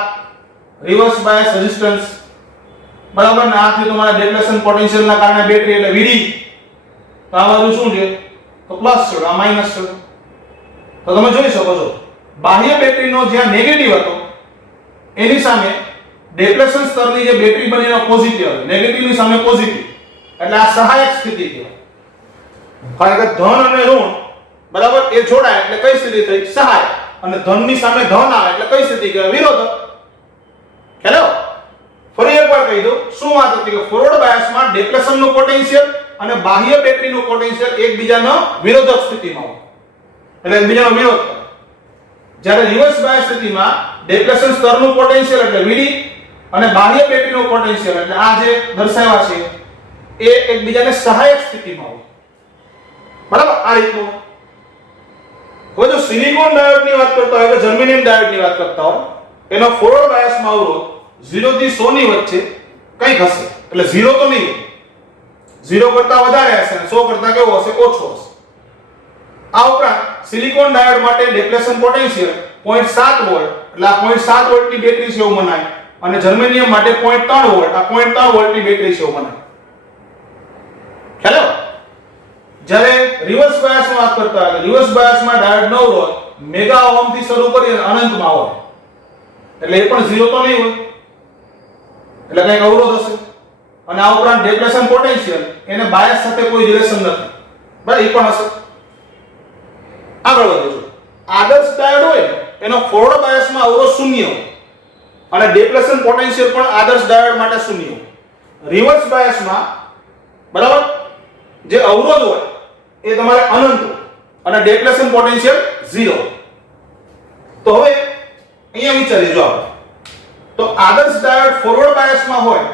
રિવર્સ બાયસ રેઝિસ્ટન્સ, બરાબર ને? આથી તમારા ડેપ્લેશન પોટેન્શિયલના કારણે બેટરી એટલે Vd. તો આ બાજુ શું છે? તો પ્લસ છેડો, આ માઈનસ છેડો. તો તમે જોઈ શકો છો બાહ્ય બેટરીનો જ્યાં નેગેટિવ હતો એની સામે ડેપ્લેશન સ્તરની જે બેટરી બની એનો પોઝિટિવ હતો, નેગેટિવની સામે પોઝિટિવ, એટલે આ સહાયક સ્થિતિ કહેવાય. કારણ કે ધન અને ઋણ બરાબર એ જોડાય એટલે કઈ સ્થિતિ થઈ? સહાયક. અને ધનની સામે ધન આવે એટલે કઈ સ્થિતિ કહેવાય? વિરોધક. હેલો, ફરી એકવાર કહી દઉં શું વાત હતી કે ફોરવર્ડ બાયસમાં ડેપ્લેશનનું પોટેન્શિયલ અને બાહ્ય બેટરીનું પોટેન્શિયલ એકબીજાનો વિરોધક સ્થિતિમાં હોય એટલે એકબીજાનો વિરોધ કરે. જ્યારે રિવર્સ બાયસ સ્થિતિમાં ડેપ્લેશન સ્તરનું પોટેન્શિયલ એટલે Vd અને બાહ્ય બેટરીનું પોટેન્શિયલ એટલે આ જે દર્શાવ્યા છે એ એકબીજાને સહાયક સ્થિતિમાં હોય. બરાબર, આ રીતનું. હવે જો સિલિકોન ડાયોડની વાત કરતા હોય કે જર્મેનિયમ ડાયોડની વાત કરતા હોય, એનો ફોરવર્ડ બાયસમાં અવરોધ 0 થી 100 ની વચ્ચે કંઈક હશે. એટલે 0 તો નહીં, 0 કરતા વધારે હશે અને 100 કરતા કેવો હશે? ઓછો હશે. આ ઉપરાંત સિલિકોન ડાયોડ માટે ડેપ્લેશન પોટેન્શિયલ 0.7 વોલ્ટ, એટલે આ 0.7 વોલ્ટની બેટરી છે એવું મનાય, અને જર્મેનિયમ માટે 0.3 વોલ્ટ, આ 0.3 વોલ્ટની બેટરી છે એવું મનાય. ખ્યાલ આવ્યો? જ્યારે રિવર્સ બાયસની વાત કરતા હોય, રિવર્સ બાયસમાં ડાયોડનો અવરોધ મેગા ઓહ્મ થી શરૂ કરી અને અનંતમાં હોય, એટલે એ પણ 0 તો નહીં હોય, એટલે કંઈક અવરોધ હશે. અને આ ઉપરાંત ડેપ્લેશન પોટેન્શિયલ એને બાયસ સાથે કોઈ રિલેશન નથી, બરાબર, એ પણ હશે. આગળ વધીએ. આદર્શ ડાયોડ હોય એનો ફોરવર્ડ બાયસમાં અવરોધ 0 હોય અને ડેપ્લેશન પોટેન્શિયલ પણ આદર્શ ડાયોડ માટે 0 હોય. રિવર્સ બાયસમાં બરાબર જે અવરોધ હોય એ તમારે અનંત હોય અને ડેપ્લેશન પોટેન્શિયલ 0. તો હવે અહીંયા વિચારીએ, જો આપણે તો આદર્શ ડાયોડ ફોરવર્ડ બાયસમાં હોય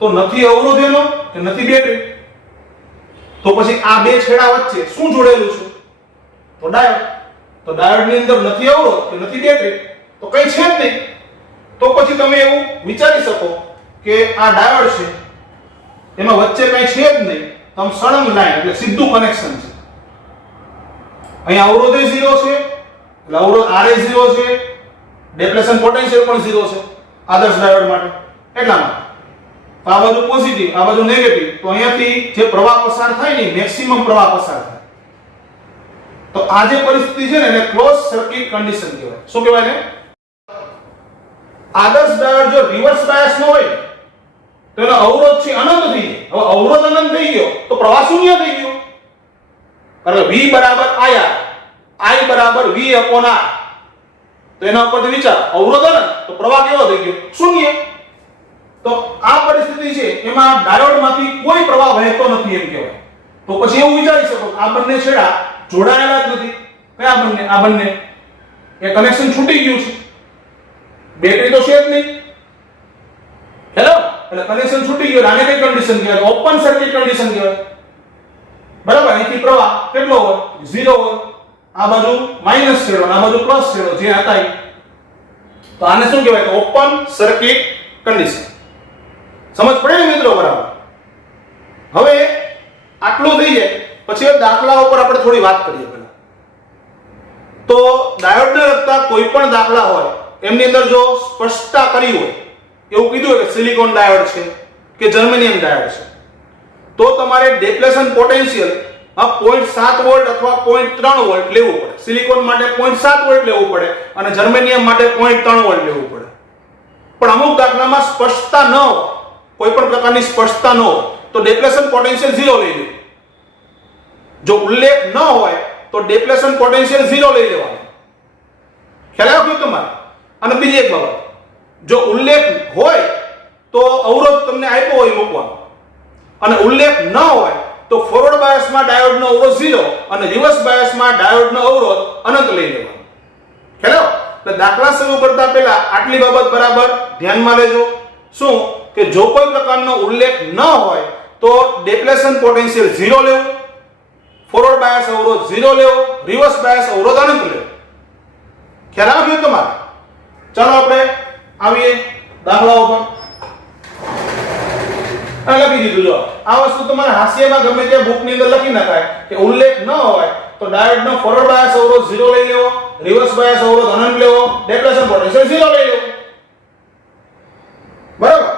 તો નથી અવરોધ એનો કે નથી બેટરી, તો પછી આ બે છેડા વચ્ચે શું જોડેલું છે? તો ડાયોડ. તો ડાયોડની અંદર નથી અવરોધ કે નથી બેટરી, તો કઈ છે જ નહીં. તો પછી તમે એવું વિચારી શકો કે આ ડાયોડ છે, એમાં વચ્ચે કઈ છે જ નહીં, તો આમ સળંગ લાઈન એટલે સીધું કનેક્શન છે. અહીંયા અવરોધ 0 છે, એટલે અવરોધ R 0 છે, ડેપ્લેશન પોટેન્શિયલ પણ 0 છે આદર્શ ડાયોડ માટે. એટલા માટે આ બાજુ પોઝિટિવ, આ બાજુ નેગેટિવ, તો અહીંયાથી જે પ્રવાહ પસાર થાય ને મેક્સિમમ પ્રવાહ પસાર થાય. તો આ જે પરિસ્થિતિ છે ને એને ક્લોઝ સર્કિટ કન્ડિશન કહેવાય. શું કહેવાય ને? આદર્શ ડાયોડ જો રિવર્સ બાયસમાં હોય તો એનો અવરોધ છે અનંત થઈ જાય. હવે અવરોધ અનંત થઈ ગયો તો પ્રવાહ શૂન્ય થઈ ગયો, કારણ કે V બરાબર IR, I બરાબર V upon R. તો એના ઉપરથી વિચાર, અવરોધ અનંત તો પ્રવાહ કેવો થઈ ગયો? શૂન્ય. તો આ પરિસ્થિતિ છે એમાં ડાયોડમાંથી કોઈ પ્રવાહ વહેતો નથી એમ કહેવાય. તો પછી એવું વિચારી શકો આ બંને છેડા જોડાયેલા જ નથી. કયા બંને? આ બંને એ કનેક્શન છૂટી ગયું છે, બેટરી તો છે જ નહીં. હેલો, એટલે કનેક્શન છૂટી ગયું. આને કઈ કન્ડિશન કહેવાય? ઓપન સર્કિટ કન્ડિશન કહેવાય. બરાબર, અહીંથી પ્રવાહ કેટલો હોય? 0 હોય. આ બાજુ માઈનસ છેડો, આ બાજુ પ્લસ છેડો જે હતા. તો આને શું કહેવાય? તો ઓપન સર્કિટ કન્ડિશન. સમજ પડે ને મિત્રો? બરાબર. હવે આટલું થઈ જાય પછી દાખલા ઉપર આપણે થોડી વાત કરીએ. પહેલા તો ડાયોડને લગતા કોઈ પણ દાખલા હોય એમની અંદર જો સ્પષ્ટતા કરી હોય, એવું કીધું હોય કે સિલિકોન ડાયોડ છે કે જર્મેનિયમ ડાયોડ છે, તો તમારે ડેપ્લેશન પોટેન્શિયલ 0.7 વોલ્ટ અથવા 0.3 વોલ્ટ લેવું પડે. સિલિકોન માટે 0.7 વોલ્ટ લેવું પડે અને જર્મેનિયમ માટે 0.3 વોલ્ટ લેવું પડે. પણ અમુક દાખલામાં સ્પષ્ટતા ન હોય, કોઈ પણ પ્રકારની સ્પષ્ટતા ન હોય, તો ડેપ્લેશન પોટેન્શિયલ 0 લઈ લેવું. જો ઉલ્લેખ ન હોય તો ડેપ્લેશન પોટેન્શિયલ 0 લઈ લેવાનું. ખ્યાલ આવ્યો તમારે? અને બીજી એક બાબત, જો ઉલ્લેખ હોય તો અવરોધ તમને આપ્યો હોય મૂકવાનો, અને ઉલ્લેખ ન હોય તો ફોરવર્ડ બાયસમાં ડાયોડનો અવરોધ 0 અને રિવર્સ બાયસમાં ડાયોડનો અવરોધ અનંત લઈ લેવાનો. ખ્યાલ આવ્યો? એટલે દાખલા શરૂ કરતા પહેલા આટલી બાબત બરાબર ધ્યાનમાં લેજો. શું કે જો કોઈ પ્રકારનો ઉલ્લેખ ન હોય તો ડેપ્લેશન પોટેન્શિયલ 0 લેવું, ફોરવર્ડ બાયસ અવરોધ 0 લેવો, રિવર્સ બાયસ અવરોધ અનંત લેવો. ખ્યાલ આવ્યો તમારે? ચાલો આપણે આવીએ દાખલાઓ પર. લખી દીધું. જો આ વસ્તુ તમારે હાસ્યમાં ગમે તે બુકની અંદર લખી નખાય કે ઉલ્લેખ ન હોય તો ડાયોડનો ફોરવર્ડ બાયસ અવરોધ 0 લઈ લેવો, રિવર્સ બાયસ અવરોધ અનંત લેવો, ડેપ્લેશન પોટેન્શિયલ 0 લઈ લેવો. બરાબર.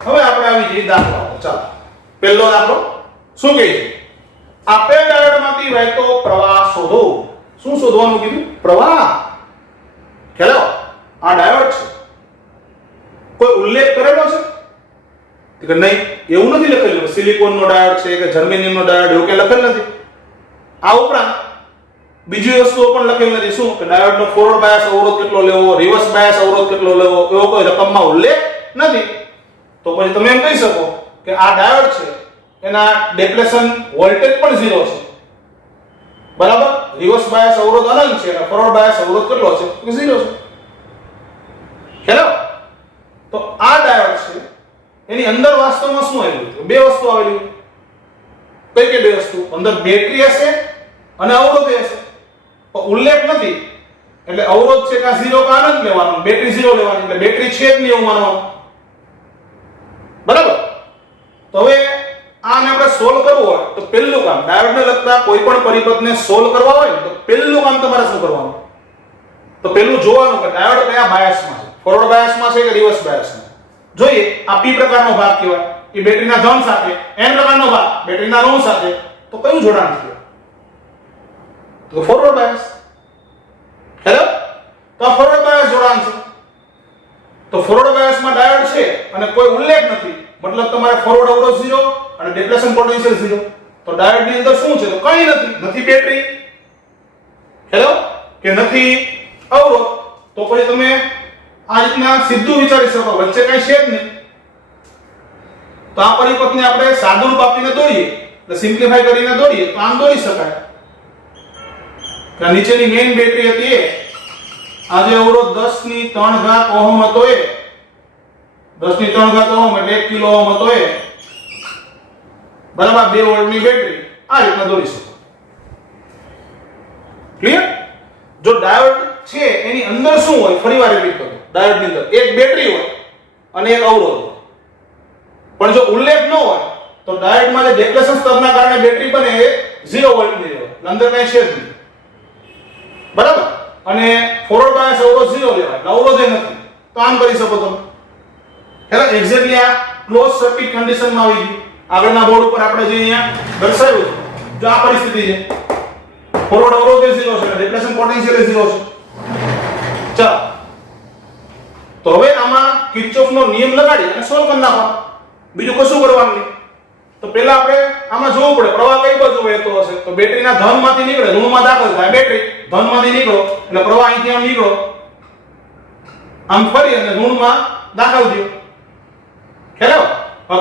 હવે આપણે આવી જઈએ દાખલા. ચાલો પહેલો દાખલો શું કહે છે? આપેલ ડાયોડમાંથી વહેતો પ્રવાહ શોધો. શું શોધવાનું કીધું? પ્રવાહ. ખ્યાલ આવ્યો? આ ડાયોડ છે, કોઈ ઉલ્લેખ કરેલો છે કે નહીં? એવું નથી લખેલું સિલિકોનનો ડાયોડ છે કે જર્મેનિયમનો ડાયોડ, એવું કે લખેલ નથી. આ ઉપરાંત બીજી વસ્તુઓ પણ લખેલ નથી. શું કે ડાયોડનો ફોરવર્ડ બાયસ અવરોધ કેટલો લેવો, રિવર્સ બાયસ અવરોધ કેટલો લેવો, એવો કોઈ રકમમાં ઉલ્લેખ નથી. તો પછી તમે એમ કહી શકો કે આ ડાયોડ છે એના ડેપ્લેશન વોલ્ટેજ પણ 0 છે. બરાબર, રિવર્સ બાયસ અવરોધ અનંત છે અને ફોરવર્ડ બાયસ અવરોધ કેટલો છે? 0 છે. હેલો, તો આ ડાયોડ છે એની અંદર વાસ્તવમાં શું આવેલું છે? બે વસ્તુ આવેલી. કઈ બે વસ્તુ, અંદર બેટરી હશે અને અવરોધ હશે, પણ ઉલ્લેખ નથી એટલે અવરોધ છે કે 0 કા આનંદ લેવાનો, બેટરી 0 લેવાની, એટલે બેટરી છે જ નહીં એવું માનવાનું. બરાબર. તો હવે આને આપણે સોલ્વ કરવું હોય તો પહેલું કામ, ડાયોડને લગતા કોઈ પણ પરિપથને સોલ્વ કરવા હોય તો પહેલું કામ તમારે શું કરવાનું? તો પહેલું જોવાનું કે ડાયોડ કયા બાયસમાં છે, ફોરવર્ડ બાયસમાં છે કે રિવર્સ બાયસમાં. જોઈએ આ p પ્રકારનો ભાગ કહેવાય, એ બેટરીના ધન સાથે, n પ્રકારનો ભાગ બેટરીના ઋણ સાથે, તો કયું જોડાણ છે? તો ફોરવર્ડ બાયસ. હેલો, તો ફોરવર્ડ બાયસ જોડાણ છે. તો ફોરવર્ડ બાયસમાં ડાયોડ છે અને કોઈ ઉલ્લેખ નથી, મતલબ તમારે ફોરવર્ડ અવરોધ 0 અને ડિપ્લેશન પોટેન્શિયલ 0. તો ડાયોડ ની અંદર શું છે? તો કંઈ નથી, નથી બેટરી, હેલો, કે નથી અવરોધ. તો પછી તમે આ રીતના સીધું વિચારી શકો વચ્ચે કઈ છે જ નહીં. તો આ પરિપથને આપણે સાદુરૂપ આપીને દોરીએ, એટલે સિમ્પ્લિફાઈ કરીને દોરીએ તો આમ દોરી શકાય કે નીચેની મેઇન બેટરી હતી એ આ જે અવરોધ 10³ ઓહમ હતો એ 10³ ઓહમ એટલે 1 કિલો ઓહમ હતો એ બરાબર 2 વોલ્ટની બેટરી આ રીતના દોરી શકો. ક્લિયર? જો ડાયોડ છે એની અંદર શું હોય? ફરીવાર રિપીટ કરું, ડાયોડની અંદર એક બેટરી હોય અને એક અવરોધ હોય. પણ જો ઉલ્લેખ ન હોય તો ડાયોડમાં જે ડિપ્લેશન સ્તરના કારણે બેટરી બને એ 0 વોલ્ટની રહે, અંદર કઈ છે જ નહીં. બરાબર. અને ફોરવર્ડ બાયસ અવરોધ 0 લેવાય, અવરોધ એ નથી, તો આમ કરી શકો તમે. હેલો, એક્ઝેક્ટલી આ ક્લોઝ સર્કિટ કન્ડિશનમાં આવી ગયું. આગળના બોર્ડ ઉપર આપણે જે અહીંયા દર્શાવ્યું જો આ પરિસ્થિતિ છે, ફોરવર્ડ અવરોધ 0 છે, ડિપ્લેશન પોટેન્શિયલ 0 છે. ચાલો, તો હવે આમાં કિર્ચોફનો નિયમ લગાડી અને સોલ્વ કરી નાખો. બીજું કશું કરવાનું નહીં. તો પહેલા આપણે આમાં જોવું પડે પ્રવાહ કઈ બાજુ વહેતો હશે. તો બેટરીના ધનમાંથી નીકળે, ઋણમાં દાખલ થાય બેટરી, ધનમાંથી નીકળો એટલે પ્રવાહ અહીંથી આમ નીકળો, આમ ફરી અને ઋણમાં દાખલ થયો. ખ્યાલ આવ્યો?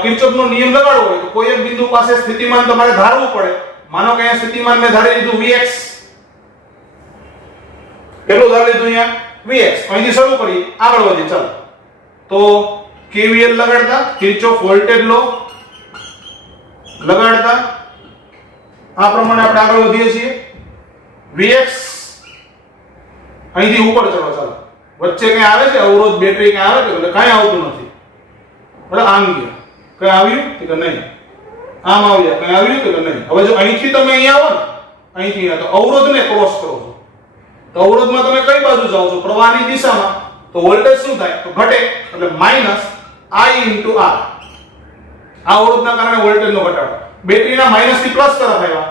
કિર્ચોફનો નિયમ લગાડવો હોય તો કોઈ એક બિંદુ પાસે સ્થિતિમાન તમારે ધારવું પડે. માનો કે અહીંયા સ્થિતિમાન મેં ધારી લીધું Vx, પેલું ધારી લીધું અહીંયા Vx, અહીંથી શરૂ કરીએ, આગળ વધીએ. ચાલો, તો KVL લગાડતા, કિર્ચોફ વોલ્ટેજ લો લગાડતા આ પ્રમાણે આપણે આગળ વધીએ છીએ. Vx અહીંથી ઉપર ચડો. ચાલો, વચ્ચે કઈ આવે છે અવરોધ, બેટરી કઈ આવે છે? એટલે કઈ આવતું નથી. બરાબર, આમ ગયા, કઈ આવ્યું કે નહીં? આમ આવ્યા, કઈ આવ્યું કે નહીં? હવે જો અહીંથી તમે અહીંયા આવો ને, અહીંથી તો અવરોધને ક્રોસ કરો છો, તો અવરોધમાં તમે કઈ બાજુ જાઓ છો? પ્રવાહની દિશામાં. તો વોલ્ટેજ શું થાય? તો ઘટે, એટલે -I * R. આ અવરોધના કારણે વોલ્ટેજનો ઘટાડો. બેટરીના માઈનસ થી પ્લસ તરફ આવ્યા,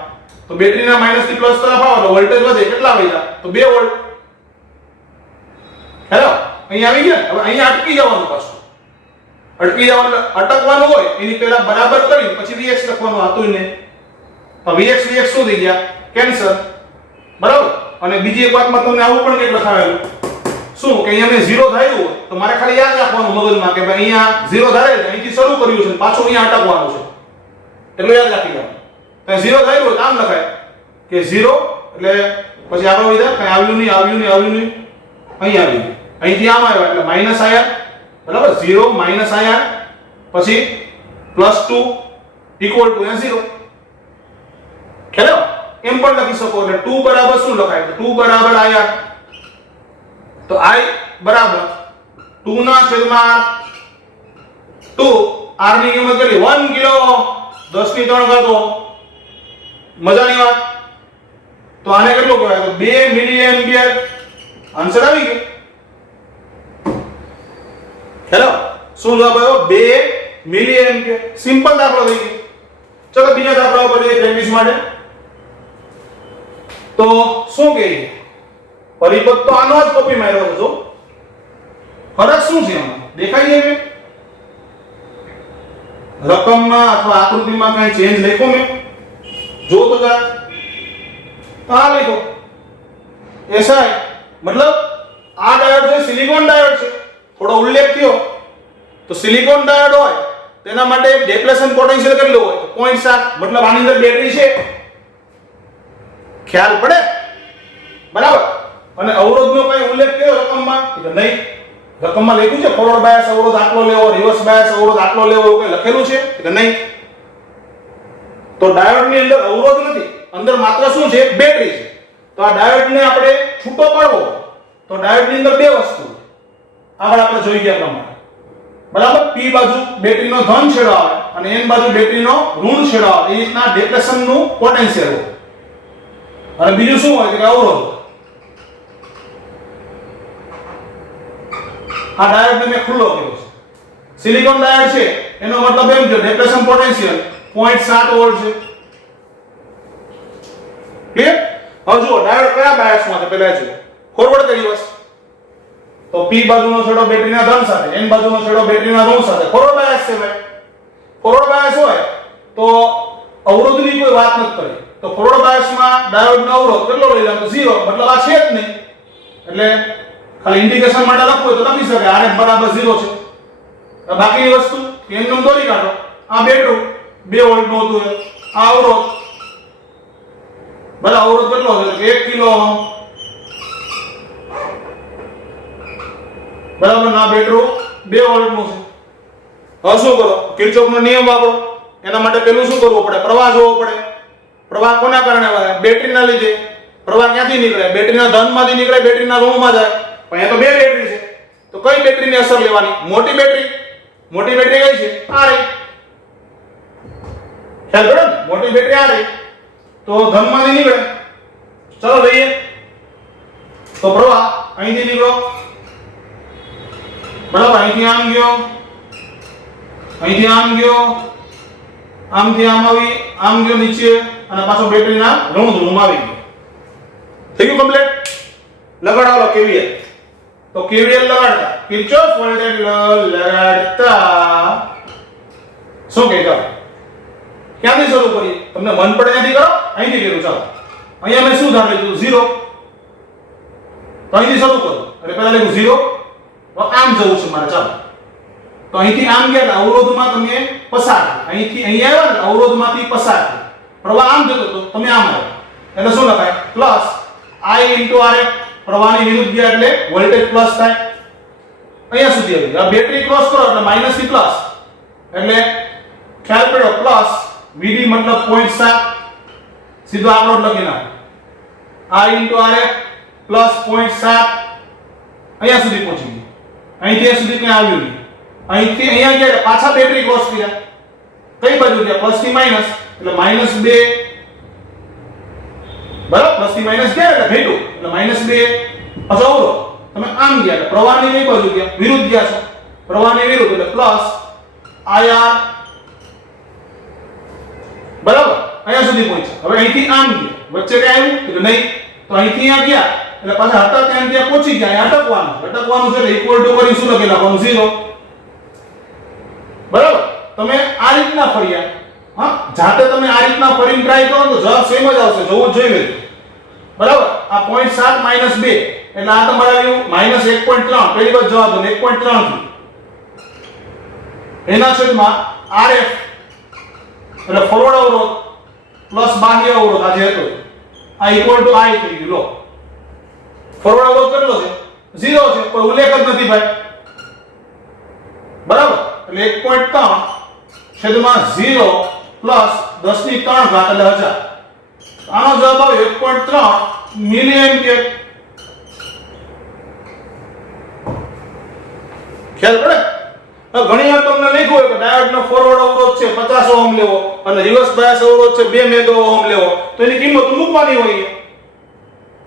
તો બેટરીના માઈનસ થી પ્લસ તરફ આવો તો વોલ્ટેજ વધે. કેટલા વધ્યા? તો 2 વોલ્ટ. હેલો, અહીંયા આવી ગયા. હવે અહીંયા અટકી જવાનું, પાછું અટકી જવાનું, અટકવાનું હોય એની પહેલા બરાબર કરી પછી Vx લખવાનું હતું ને. તો Vx શું થઈ ગયા? કેન્સર. બરાબર. અને બીજી એક વાતમાં તમને આવું પણ કંઈક લખાવેલું, શું કે અહીંયા મેં 0 ધાર્યું હોય તો મારે ખાલી યાદ રાખવાનું મગજમાં કે ભાઈ અહીંયા 0 ધારેલ છે, અહીંથી શરૂ કર્યું છે, પાછું અહીંયા અટકવાનું છે, એટલું યાદ રાખી લેવાનું. તો 0 ધાર્યું હોય તો આમ લખાય કે 0 એટલે પછી આગળ વધ્યા, કઈ આવ્યું નહીં, આવ્યું નહીં, આવ્યું નહીં, અહીં આવી ગયું, અહીંથી આમ આવ્યા એટલે માઈનસ આયા. બરાબર, 0 માઈનસ આયા, પછી +2 = 0. ખ્યાલ? એમ પણ લખી શકો. એટલે 2 બરાબર શું લખાય? તો 2 બરાબર આયા, તો I બરાબર 2/2. R ની કિંમત કેટલી? 1 કિલો 10³ મજાની વાત. તો આને કેટલું કહેવાય? તો 2 મિલિએમ્પિયર. આન્સર આવી ગયો. હેલો, શું જવાબ આવ્યો? 2 મિલિએમ્પિયર. સિમ્પલ દાખલો થઈ ગયો. ચલો બીજા દાખલા ઉપર જઈએ પ્રેક્ટિસ માટે. તો શું કહીએ? પરિપથ તો આનો જ કોપી માર્યો છે. જો ફરક શું છે આમાં દેખાય છે? રકમમાં અથવા આકૃતિમાં કઈ ચેન્જ લખ્યો મેં? જો તો જરા આ લખો SI, મતલબ આ ડાયોડ છે સિલિકોન ડાયોડ છે. થોડો ઉલ્લેખ થયો તો સિલિકોન ડાયોડ હોય તેના માટે ડિપ્લેશન પોટેન્શિયલ કેટલું હોય? 0.7. મતલબ આની અંદર બેટરી છે. ખ્યાલ પડે? બરાબર. અને અવરોધનો કઈ ઉલ્લેખ કર્યો રકમમાં? કે નહીં. રકમમાં લખ્યું છે ફોરવર્ડ બાયસ અવરોધ આટલો લેવો, રિવર્સ બાયસ અવરોધ આટલો લેવો, એવું કઈ લખેલું છે કે નહીં? તો તો ડાયોડની અંદર અવરોધ નથી, અંદર માત્ર શું છે? બેટરી છે. તો આ ડાયોડને આપણે છૂટો પાડવો તો ડાયોડની અંદર બે વસ્તુ આગળ આપણે જોઈ ગયા પ્રમાણે, બરાબર? p બાજુ બેટરીનો ધન છેડો આવે અને n બાજુ બેટરીનો ઋણ છેડો આવે. એ રીતના ડેપ્રેશનનું પોટેન્શિયલ હોય. અને બીજું શું હોય કે અવરોધ. આ ડાયોડને મેં ખુલ્લો કર્યો છે. સિલિકોન ડાયોડ છે એનો મતલબ એમ કે ડેપ્રેશન પોટેન્શિયલ 0.7 વોલ્ટ છે. ક્લિયર? હવે જુઓ ડાયોડ કયા બાયસમાં છે પહેલા જુઓ. ફોરવર્ડ કે રિવર્સ? તો p બાજુનો છેડો બેટરીના ધન સાથે, n બાજુનો છેડો બેટરીના ઋણ સાથે. ફોરવર્ડ બાયસ છે ભાઈ. ફોરવર્ડ બાયસ હોય તો અવરોધની કોઈ વાત નથી કરી. તો ફોરવર્ડ બાયસમાં ડાયોડનો અવરોધ કેટલો લઈ લેવાનો? 0. મતલબ આ છે જ નહીં. એટલે ખાલી ઇન્ડિકેશન માટે લખવું હોય તો લખી શકાય Rf બરાબર 0 છે. બાકીની વસ્તુ એમનેમ દોરી કાઢો. આ બેટરું 2 વોલ્ટ નું હતું, આ અવરોધ બરાબર અવરોધ કેટલો છે? 1 કિલો ઓહમ. બરાબર? ના બેટરું 2 વોલ્ટ નું છે. હવે શું કરો? કિર્ચોફનો નિયમ વાપરો. એના માટે પેલું શું કરવું પડે? પ્રવાહ જોવો પડે. પ્રવાહ કોના કારણે વહે? બેટરીના લીધે. પ્રવાહ ક્યાંથી નીકળે? બેટરીના ધનમાંથી નીકળે, બેટરીના ઋણમાં જાય. પણ અહીંયા તો બે બેટરી છે. તો કઈ બેટરીની અસર લેવાની? મોટી બેટરી. મોટી બેટરી કઈ છે? આ રહી. ખ્યાલ પડે ને? મોટી બેટરી આ રહી. તો ધનમાંથી નીકળે. ચલો લઈએ. તો પ્રવાહ અહીંથી નીકળો. બરાબર? અહીંથી આમ ગયો, અહીંથી આમ ગયો, આમથી આમ આવી, આમ ગયો નીચે અને પાછો બેટરીના ઋણ ધ્રુવમાં આવી ગયો. થઈ ગયું કમ્પ્લીટ? લગાડો KVL. તો KVL લગાડતા કિર્ચોફ વોલ્ટેજ લો લગાડતા શું કહે? ચાલો ક્યાંથી શરૂ કરીએ? તમને મન પડે ત્યાંથી કરો. અહીંથી કર્યું. ચાલો અહીંયા મેં શું ધારી લીધું? 0. તો અહીંથી શરૂ કરો. એટલે પહેલા લખ્યું 0. તો આમ જવું છે મારે. ચાલો તો અહીંથી આમ ગયા એટલે અવરોધમાં તમે પસાર. અહીંથી અહીંયા આવ્યા ને અવરોધમાંથી પસાર. પ્રવાહ આમ જતો તો તમે આમ આવ્યા. એટલે શું લખાય? Plus I * Rf. પ્રવાહની વિરુદ્ધ ગયા એટલે વોલ્ટેજ પ્લસ થાય. અહીંયા સુધી આવી. આ બેટરી ક્રોસ કરો એટલે માઈનસ થી પ્લસ. એટલે ખ્યાલ પડ્યો? પ્લસ Vd મતલબ 0.7. સીધો આંકડો લખી નાખો. I * Rf plus 0.7. અહીંયા સુધી પહોંચી ગઈ. અહીંથી અહીંયા સુધી કંઈ આવ્યું નહીં. અહીંથી અહીંયા ગયા પાછા બેટરી ક્રોસ કર્યા. કઈ બાજુ ગયા? પ્લસ થી માઈનસ. એટલે -2. બરાબર? પ્લસ થી માઈનસ ગયા એટલે ઘટ્યું. એટલે -2. પાછો અવરોધ. તમે આમ ગયા એટલે પ્રવાહની કઈ બાજુ ગયા? વિરુદ્ધ ગયા છો. પ્રવાહની વિરુદ્ધ એટલે પ્લસ IR. બરાબર? અહીંયા સુધી પહોંચ્યા. હવે અહીંથી આમ ગયા. વચ્ચે કઈ આવ્યું? તો નહીં. તો અહીંથી અહીંયા ગયા એટલે પાછા હતા ત્યાં ત્યાં પહોંચી ગયા. અહીંયા અટકવાનું. અટકવાનું છે એટલે ઇક્વલ ટુ કરી શું લખી નાખવાનું? 0. બરાબર? તમે આ રીતના ફર્યા. હા, જાતે તમે આ રીતના ફરીને ટ્રાય કરો તો જવાબ સેમ જ આવશે. જોવું જ જોઈએ. બરાબર? આ 0.7 - 2 એટલે આ તમારે આવ્યું -1.3. પહેલી વાર જવાબ દો 1.3 થી એના છેદમાં Rf એટલે ફોરવર્ડ અવરોધ પ્લસ બાહ્ય અવરોધ આ જે હતો આ ઇક્વલ ટુ I થઈ ગયું. લો ફોરવર્ડ અવરોધ કેટલો છે? 0 છે. કોઈ ઉલ્લેખ જ નથી ભાઈ. બરાબર? એટલે 1.3 છેદમાં 0 પ્લસ 10 ની 3 ઘાત એટલે 1000. આનો જવાબ આવ્યો 1.3 મિલી એમ્પિયર. ખ્યાલ પડે? ઘણી વાર તમને લખ્યું હોય કે ડાયોડનો ફોરવર્ડ અવરોધ છે 50 ઓહમ લેવો અને રિવર્સ બાયસ અવરોધ છે 2 મેગા ઓહમ લેવો. તો એની કિંમત મૂકવાની હોય.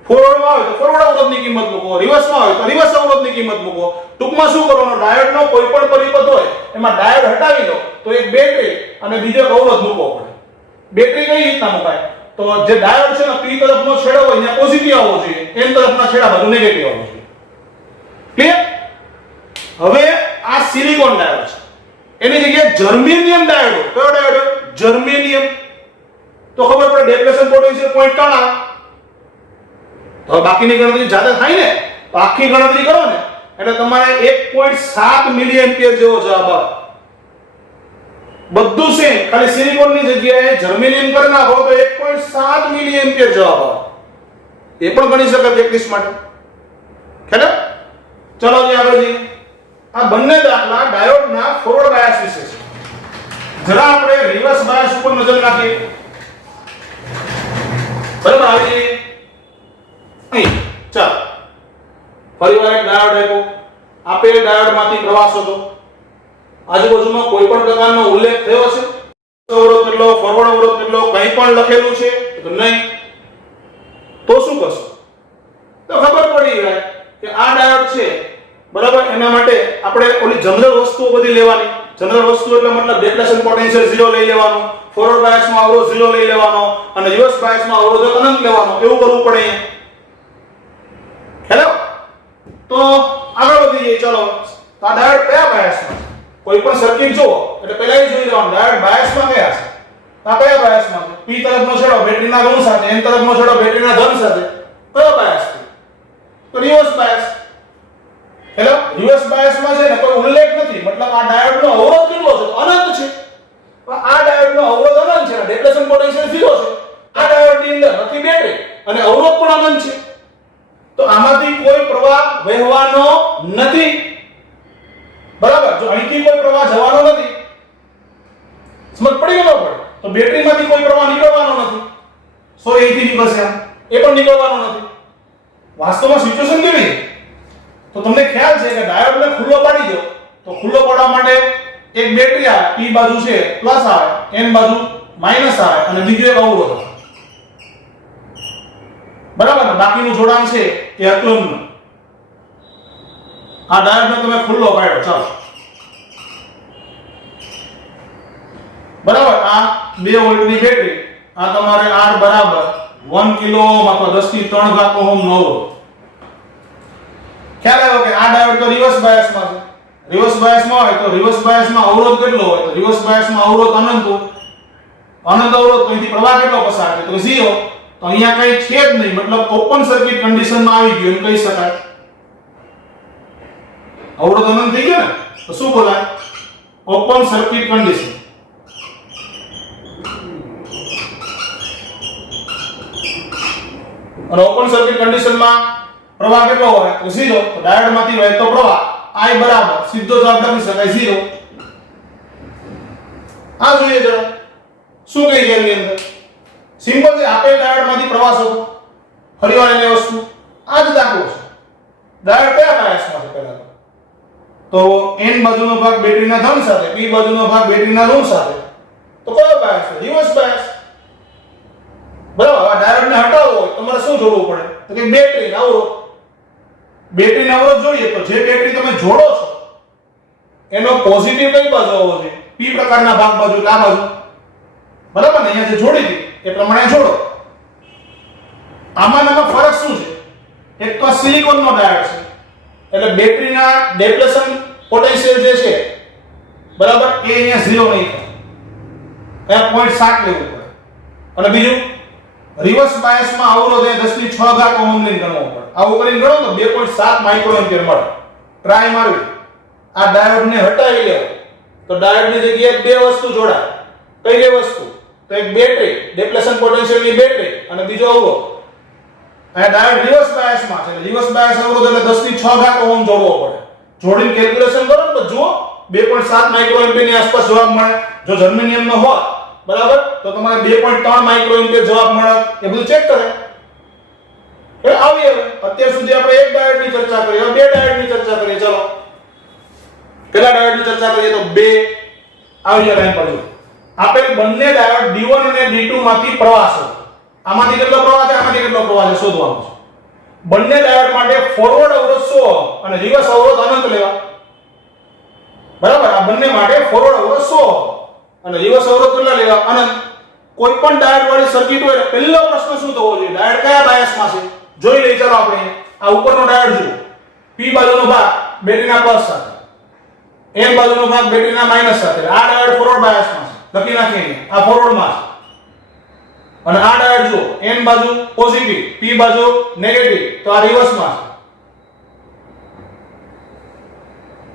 ફોરવર્ડમાં આવે તો ફોરવર્ડ અવરોધની કિંમત મૂકો, રિવર્સમાં આવે તો રિવર્સ અવરોધની કિંમત મૂકો. ટૂંકમાં શું કરવાનું? ડાયોડનો કોઈ પણ પરિપથ હોય એમાં ડાયોડ હટાવી દો તો એક બેટરી અને બીજો એક અવરોધ મૂકવો પડે. બેટરી કઈ રીતના મુકાય? તો જે ડાયોડ છે ને p તરફનો છેડો હોય ત્યાં પોઝિટિવ આવવો જોઈએ, n તરફના છેડા બાજુ નેગેટિવ આવવો જોઈએ. ક્લિયર? હવે આ સિલિકોન ડાયોડ છે. એની જગ્યાએ જર્મેનિયમ ડાયોડ હોય. કયો ડાયોડ? જર્મેનિયમ. તો ખબર પડે ડેપ્રેશન પોટેન્શિયલ 0.3 આવે. તો બાકીની ગણતરી જાતે થાય ને. તો આખી ગણતરી કરો ને એટલે તમારે 1.7 મિલી એમ્પિયર જેવો જવાબ આવે. બધું સેમ, ખાલી સિલિકોનની જગ્યાએ જર્મેનિયમ કરી નાખો તો 1.7 મિલી એમ્પિયર જવાબ આવે. એ પણ ગણી શકાય પ્રેક્ટિસ માટે. ખ્યાલ? ચલો जी આગળ જઈએ. આ બંને દાખલા ડાયોડના ફોરવર્ડ બાયસ વિશે છે. જરા આપણે રિવર્સ બાયસ ઉપર નજર નાખીએ. બરાબર આવી જઈએ અહીં ચાલો ફરીવાર એક ડાયોડ આપ્યો આપેલ ડાયોડમાંથી પ્રવાહ શોધો આજુબાજુમાં કોઈ પણ પ્રકારનો ઉલ્લેખ થયો છે અવરોધ કેટલો ફોરવર્ડ અવરોધ કેટલો કંઈ પણ લખેલું છે તો નહીં તો શું કરશો તો ખબર પડી જાય કે આ ડાયોડ છે બરાબર એના માટે આપણે ઓલી જનરલ વસ્તુઓ બધી લેવાની જનરલ વસ્તુ એટલે મતલબ ડિપ્લેશન પોટેન્શિયલ 0 લઈ લેવાનો ફોરવર્ડ બાયસમાં અવરોધ 0 લઈ લેવાનો અને રિવર્સ બાયસમાં અવરોધ અનંત લેવાનો એવું કરવું પડે અહીંયા હેલો તો આગળ વધી જઈએ ચલો આ ડાયોડ કયા બાયસમાં કોઈ પણ સર્કિટ જો એટલે પહેલા એ જોઈ લેવાનું ડાયોડ બાયસમાં કયા છે આ કયા બાયસમાં છે p તરફનો છેડો બેટરીના ઋણ સાથે n તરફનો છેડો બેટરીના ધન સાથે કયો બાયસ છે તો રિવર્સ બાયસ હેલો રિવર્સ બાયસમાં છે ને કોઈ ઉલ્લેખ નથી મતલબ આ ડાયોડનો અવરોધ કેટલો છે અનંત છે પણ આ ડાયોડનો અવરોધ અનંત છે ડિપ્લેશન પોટેન્શિયલ 0 છે આ ડાયોડની અંદર નથી બેટરી અને અવરોધ પણ અનંત છે તો આમાંથી કોઈ પ્રવાહ વહેવાનો નથી બરાબર જો અહીંથી કોઈ પ્રવાહ જવાનો નથી સમજ પડી ગયો પડે તો બેટરીમાંથી કોઈ પ્રવાહ નીકળવાનો નથી સો અહીંથી નીકળશે એ પણ નીકળવાનો નથી વાસ્તવમાં સિચ્યુએશન કેવી છે તો તમને ખ્યાલ છે કે ડાયોડને ખુલ્લો પાડી દો તો ખુલ્લો પાડવા માટે એક બેટરી આવે p બાજુ છે પ્લસ આવે n બાજુ માઈનસ આવે અને બીજો એક અવરોધ આવે બરાબર ને બાકીનું જોડાણ છે એ હતું આ ડાયોડને તમે ખુલ્લો પાડ્યો ચાલો બરાબર આ 2 વોલ્ટની બેટરી આ તમારે R બરાબર 1 કિલો ઓહમ અથવા 10 થી 3 ઘાત ઓહમ નો અવરોધ ખ્યાલ આવ્યો કે આ ડાયોડ તો રિવર્સ બાયસમાં છે રિવર્સ બાયસમાં હોય તો રિવર્સ બાયસમાં અવરોધ કેટલો હોય તો રિવર્સ બાયસમાં અવરોધ અનંત હોય અનંત અવરોધ તો અહીંથી પ્રવાહ કેટલો પસાર થાય તો 0 તો અહીંયા કઈ છે જ નહીં મતલબ ઓપન સર્કિટ કન્ડિશનમાં આવી ગયો એમ કહી શકાય અવરોધ અનંત થઈ ગયો ને તો શું બોલાય ઓપન સર્કિટ કન્ડિશન અને ઓપન સર્કિટ કન્ડિશનમાં પ્રવાહ કેટલો હોય તો 0 તો ડાયોડમાંથી વહેતો પ્રવાહ I બરાબર સીધો જવાબ લખી શકાય 0 આ જોઈએ જરા શું કહી ગયા એની અંદર સિમ્પલ છે આપેલ ડાયોડમાંથી પ્રવાહ શોધો ફરીવાર એની વસ્તુ આ જ દાખલો છે ડાયોડ કયા બાયસમાં છે પહેલા તો n બાજુનો ભાગ બેટરીના ધન સાથે p બાજુનો ભાગ બેટરીના ઋણ સાથે તો કયો બાયસ છે રિવર્સ બાયસ બરાબર આ ડાયોડને હટાવવો હોય તમારે શું જોડવું પડે તો કે બેટરીનો અવરોધ બેટરીનો અવરોધ જોઈએ તો જે બેટરી તમે જોડો છો એનો પોઝિટિવ કઈ બાજુ હોવો જોઈએ p પ્રકારના ભાગ બાજુ આ બાજુ બરાબર ને અહીંયા જે જોડી હતી એ પ્રમાણે જોડો આમાં ફરક શું છે એક તો સિલિકોનનો ડાયોડ છે એટલે બેટરીના ડિપ્લેશન પોટેન્શિયલ જે છે બરાબર એ અહીંયા 0 નહીં થાય 0.7 લેવું પડે અને બીજું રિવર્સ બાયસમાં અવરોધ એ 10 ની 6 ઘાત ઓહમ ની ગણવો પડે આવું કરીને ગણો તો 2.7 માઇક્રોએમ્પિયર મળે ટ્રાય મારવી આ ડાયોડને હટાવી લેવો તો ડાયોડની જગ્યાએ બે વસ્તુ જોડાય કઈ બે વસ્તુ તો એક બેટરી ડિપ્લેશન પોટેન્શિયલની બેટરી અને બીજો અવરોધ આ ડાયોડ રિવર્સ બાયસમાં છે રિવર્સ બાયસ અવરોધ એટલે 10 ની 6 ઘાત ઓહમ જોડવો પડે જોડીને કેલ્ક્યુલેશન કરો તો જુઓ 2.7 માઇક્રોએમ્પિયર ની આસપાસ જવાબ મળે જો જર્મેનિયમનો હોય બરાબર તો તમારે 2.3 માઇક્રોએમ્પિયર જવાબ મળે એ બધું ચેક કરે એટલે આવી હવે અત્યાર સુધી આપણે એક ડાયોડની ચર્ચા કરી હવે બે ડાયોડની ચર્ચા કરીએ ચલો કેટલા ડાયોડની ચર્ચા કરીએ તો બે આવી જાય લાઈન પર જો આપેલ બંને ડાયોડ D1 અને D2 માંથી પ્રવાહ શોધો આમાંથી કેટલો પ્રવાહ છે આમાંથી કેટલો પ્રવાહ છે શોધવાનું છે બંને ડાયોડ માટે ફોરવર્ડ અવરોધ 100 અને રિવર્સ અવરોધ અનંત લેવા બરાબર આ બંને માટે ફોરવર્ડ અવરોધ 100 અને રિવર્સ અવરોધ કેટલા લેવા અનંત કોઈ પણ ડાયોડ વાળી સર્કિટ હોય પહેલો પ્રશ્ન શું થવો જોઈએ ડાયોડ કયા બાયસમાં છે જોઈ લઈએ ચાલો આપણે આ ઉપરનો ડાયોડ જુઓ p બાજુનો ભાગ બેટરીના પ્લસ સાથે n બાજુનો ભાગ બેટરીના માઈનસ સાથે આ ડાયોડ ફોરવર્ડ બાયસમાં છે લખી નાખીએ આ ફોરવર્ડમાં છે અને આ ડાયોડ જુઓ n બાજુ પોઝિટિવ p બાજુ નેગેટિવ તો આ રિવર્સમાં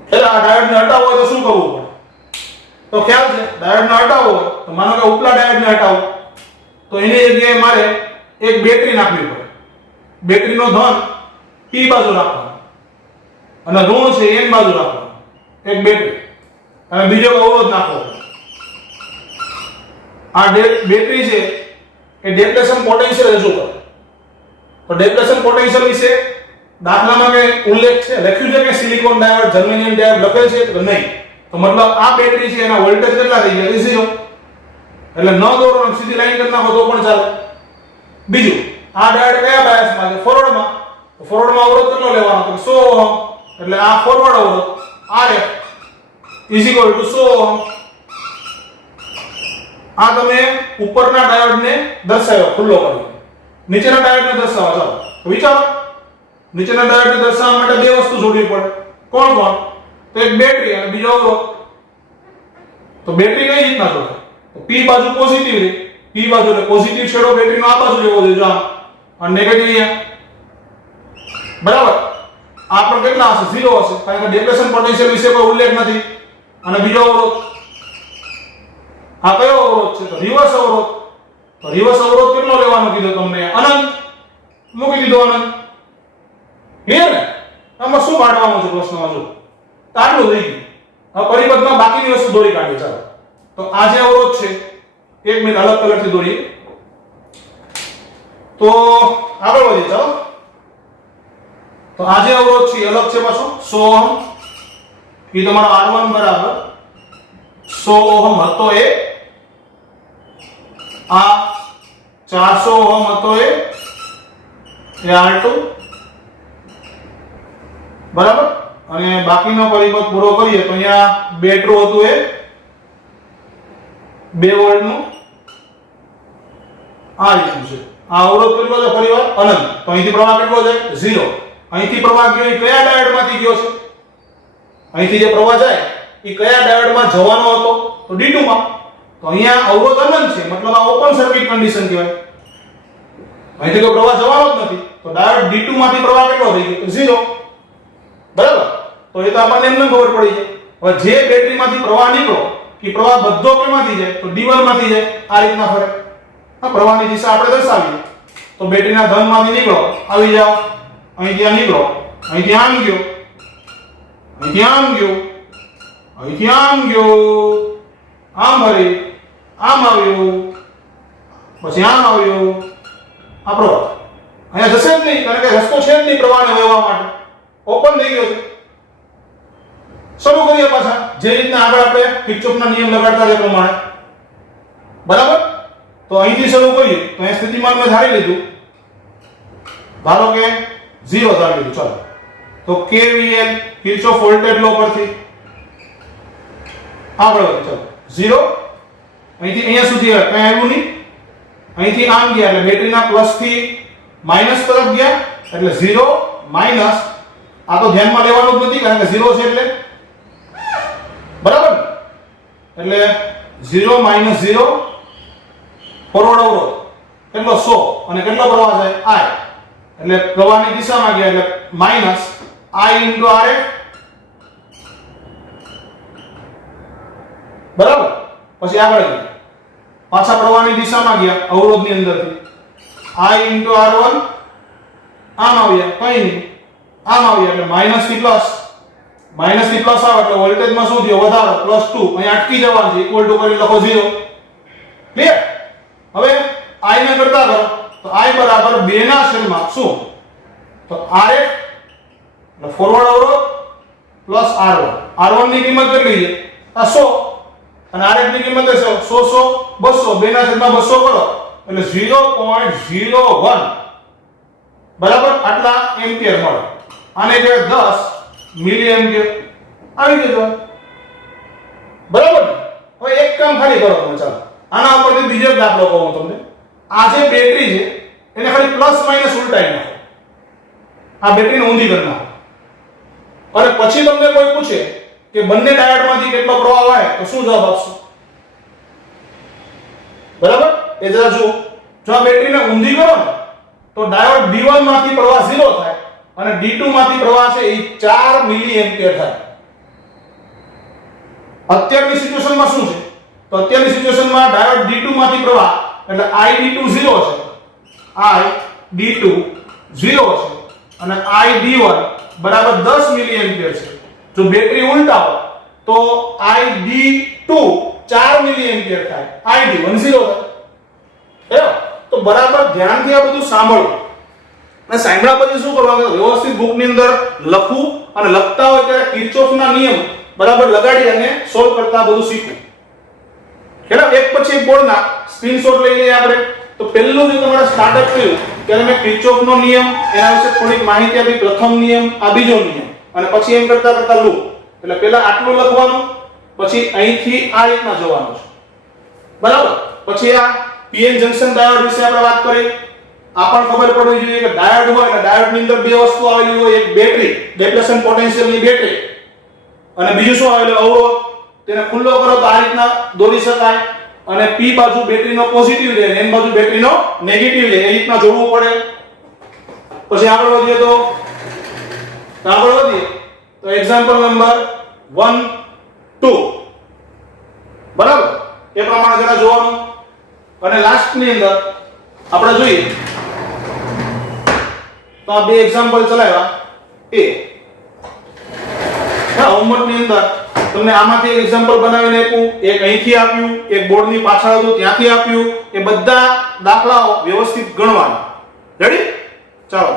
છે એટલે આ ડાયોડને હટાવવો હોય તો શું કરવું પડે તો ખ્યાલ છે ડાયોડને હટાવવો હોય તો માનો કે ઉપલા ડાયોડને હટાવો તો એની જગ્યાએ મારે એક બેટરી નાખવી પડે બેટરીનો ધન p બાજુ રાખવાનો અને ઋણ છે n બાજુ રાખવાનો એક બેટરી અને બીજો અવરોધ નાખવો આ બેટરી છે એ ડેપ્લેશન પોટેન્શિયલ રજૂ કરે. તો ડેપ્લેશન પોટેન્શિયલ વિશે દાખલામાં કે ઉલ્લેખ છે, લખ્યું છે કે સિલિકોન ડાયોડ જર્મેનિયમ ડાયોડ લખેલ છે કે નહીં? તો મતલબ આ બેટરી છે એના વોલ્ટેજ કેટલા થઈ ગયા? 0. એટલે ન દોરો ને સીધી લાઈન કરી નાખો તો પણ ચાલે. બીજું, આ ડાયોડ કયા બાયસમાં છે? ફોરવર્ડમાં. તો ફોરવર્ડમાં અવરોધ કેટલો લેવાનો? તો 100 ઓહમ. એટલે આ ફોરવર્ડ અવરોધ Rf = 100 ઓહમ. આ તમે ઉપરના ડાયોડને દર્શાવ્યો ખુલ્લો કરી. નીચેના ડાયોડને દર્શાવો. ચાલો તો વિચારો, નીચેના ડાયોડને દર્શાવવા માટે બે વસ્તુ જોડવી પડે. કોણ કોણ? તો એક બેટરી અને બીજો અવરોધ. તો બેટરી કઈ રીતના જોડે? તો p બાજુ પોઝિટિવ રહે. p બાજુ એટલે પોઝિટિવ છેડો બેટરીનો આ બાજુ જેવો છે, જો અને નેગેટિવ અહીંયા. બરાબર? આ પણ કેટલા હશે? 0 હશે, કારણ કે ડેપ્લેશન પોટેન્શિયલ વિશે કોઈ ઉલ્લેખ નથી. અને બીજો અવરોધ, આ કયો અવરોધ છે? તો રિવર્સ અવરોધ. તો રિવર્સ અવરોધ કેટલો લેવાનો કીધો તમને? અનંત. મૂકી દીધો અનંત. ક્લિયર ને? આમાં શું કાઢવાનું છે પ્રશ્નમાં? જો આટલું થઈ ગયું. હવે પરિપથમાં બાકીની વસ્તુ દોરી કાઢીએ. ચાલો તો આ જે અવરોધ છે, એક મિનિટ અલગ કલરથી દોરીએ. તો આગળ વધીએ. ચાલો તો આ જે અવરોધ છે અલગ છે પાછો 100 ઓહમ. એ તમારો R1 બરાબર 100 ઓહમ હતો. એ આ 400 ઓહમ હતો. એ R2 બરાબર. અને બાકીનો પરિપથ પૂરો કરીએ તો અહીંયા બેટરો હતું એ 2 વોલ્ટ નું. આ રીતનું છે. આ અવરોધ કેટલો છે? ફરીવાર અનંત. તો અહીંથી પ્રવાહ કેટલો છે? 0. અહીંથી પ્રવાહ ગયો એ કયા ડાયોડમાંથી ગયો છે? અહીંથી જે પ્રવાહ જાય એ કયા ડાયોડમાં જવાનો હતો? તો D2 માં. તો અહીંયા અવરોધ અનંત છે, મતલબ આ ઓપન સર્કિટ કન્ડિશન કહેવાય. અહીંથી કોઈ પ્રવાહ જવાનો જ નથી. તો ડાયોડ D2 માંથી પ્રવાહ કેટલો થઈ ગયો? 0. બરાબર? તો એ તો આપણને એમને ખબર પડી જાય. હવે જે બેટરીમાંથી પ્રવાહ નીકળો એ પ્રવાહ બધો કેમાંથી જાય? તો D1 માંથી જાય. આ રીતના ફરે. આ પ્રવાહની દિશા આપણે દર્શાવીએ. તો બેટરીના ધનમાંથી નીકળો, આવી જાઓ, અહીંથી આ નીકળો, અહીંથી આમ ગયો, અહીંથી આમ ગયો, અહીંથી આમ ગયો, આમ ફરી, આમ આવ્યો, પછી આમ આવ્યો. આ પ્રવાહ અહીંયા જશે જ નહીં, કારણ કે રસ્તો છે જ નહીં પ્રવાહને વહેવા માટે. ઓપન થઈ ગયો છે. શરૂ કરીએ પાછા જે રીતના આગળ આપણે કિર્ચોફના નિયમ લગાડતા તે પ્રમાણે. બરાબર? તો અહીંથી શરૂ કરીએ તો અહીં સ્થિતિમાન મેં ધારી લીધું. ધારો કે 0 ધારી લીધું. ચાલો તો KVL કિર્ચોફ વોલ્ટેજ લો પરથી આગળ વધીએ. ચાલો 0 અહીંથી અહીંયા સુધી કઈ આવ્યું નહીં. અહીંથી આમ ગયા એટલે બેટરીના પ્લસ થી માઈનસ તરફ ગયા એટલે 0 માઈનસ. આ તો ધ્યાનમાં લેવાનું જ નથી કારણ કે 0 છે એટલે. બરાબર? એટલે 0 માઈનસ 0 ફોરવર્ડ અવરોધ કેટલો 100 અને કેટલો પ્રવાહ જાય I. એટલે પ્રવાહની દિશામાં ગયા એટલે માઈનસ I * Rf. બરાબર? પછી આગળ ગયા પાછા પ્રવાહની દિશામાં ગયા અવરોધની અંદરથી I * R1. આમ આવ્યા કઈ નહીં, આમ આવ્યા એટલે માઈનસ થી પ્લસ આવે એટલે વોલ્ટેજમાં શું થયો? વધારો +2. અહીં અટકી જવાનું છે. ઇક્વલ ટુ કરી લખો 0. ક્લિયર? હવે I ને કરતા કરો તો I બરાબર 2 ના છેદમાં શું? તો Rf એટલે ફોરવર્ડ અવરોધ પ્લસ R1. R1 ની કિંમત કેટલી છે? આ 100 અને Rf ની કિંમત છે 100 200. 2 ના છેદમાં 200 કરો એટલે 0.01 બરાબર આટલા એમ્પિયર મળે. આને કહેવાય 10 મિલી એમ્પિયર. આવી ગયું. બરાબર? હવે એક કામ ખાલી કરો તમે. ચાલો આના ઉપરથી બીજો એક દાખલો કહું તમને. આ જે બેટરી છે એને ખાલી પ્લસ માઈનસ ઉલટાઈ નાખો. આ બેટરીને ઊંધી કરી નાખો અને પછી તમને કોઈ પૂછે કે બંને ડાયોડમાંથી કેટલો પ્રવાહ વહે તો શું જવાબ આપશો? બરાબર? એ જરા જુઓ. જો આ બેટરીને ઊંધી કરો ને તો ડાયોડ D1 માંથી પ્રવાહ 0 થાય અને D2 માંથી પ્રવાહ છે એ 4 મિલી એમ્પિયર થાય. અત્યારની સિચ્યુએશનમાં શું છે? તો અત્યારની સિચ્યુએશનમાં ડાયોડ D2 માંથી પ્રવાહ એટલે ID2 0 છે. ID2 0 છે અને ID1 બરાબર 10 મિલી એમ્પિયર છે. જો બેટરી ઉલટાવો તો ID2 4 મિલી એમ્પિયર થાય, ID1 0 થાય. તો બરાબર ધ્યાનથી આ બધું સાંભળો અને સાંભળ્યા પછી શું કરવાનું, વ્યવસ્થિત બુકની અંદર લખવું અને લખતા હોય ત્યારે કિર્ચોફના નિયમ બરાબર લગાડી અને સોલ્વ કરતા બધું શીખવું. ખેડા એક પછી એક બોર્ડના સ્ક્રીનશોટ લઈ લઈએ આપણે. તો પહેલું જે તમારે સ્ટાર્ટઅપ કર્યું ત્યારે મેં કિર્ચોફનો નિયમ એના વિશે થોડીક માહિતી આપી. પ્રથમ નિયમ, આ બીજો નિયમ, અને પછી એમ કરતા કરતા લૂપ. એટલે પહેલા આટલું લખવાનું, પછી અહીંથી આ રીતના જવાનું છે બરાબર. પછી આ પીએન જંકશન ડાયોડ વિશે આપણે વાત કરી. આ પણ ખબર પડવી જોઈએ કે ડાયોડ હોય અને ડાયોડની અંદર બે વસ્તુ આવેલી હોય, એક બેટરી, ડિપ્લેશન પોટેન્શિયલની બેટરી, અને બીજું શું આવેલું, અવરોધ. તેને ખુલ્લો કરો તો આ રીતના દોરી શકાય, અને પી બાજુ બેટરીનો પોઝિટિવ છે, એન બાજુ બેટરીનો નેગેટિવ છે, એ રીતના જોડવું પડે. પછી આગળ વધીએ તો એક્ઝામ્પલ નંબર 1 2 બરાબર એ પ્રમાણે જરા જોવાનું. અને લાસ્ટ ની અંદર આપણે જોઈએ તો આ બે એક્ઝામ્પલ ચલાવ્યા. હોમવર્ક ની અંદર તમને આમાંથી એક એક્ઝામ્પલ બનાવીને આપ્યું, એક અહીંથી આપ્યું, એક બોર્ડની પાછળ હતું ત્યાંથી આપ્યું. એ બધા દાખલાઓ વ્યવસ્થિત ગણવાના. રેડી? ચાલો.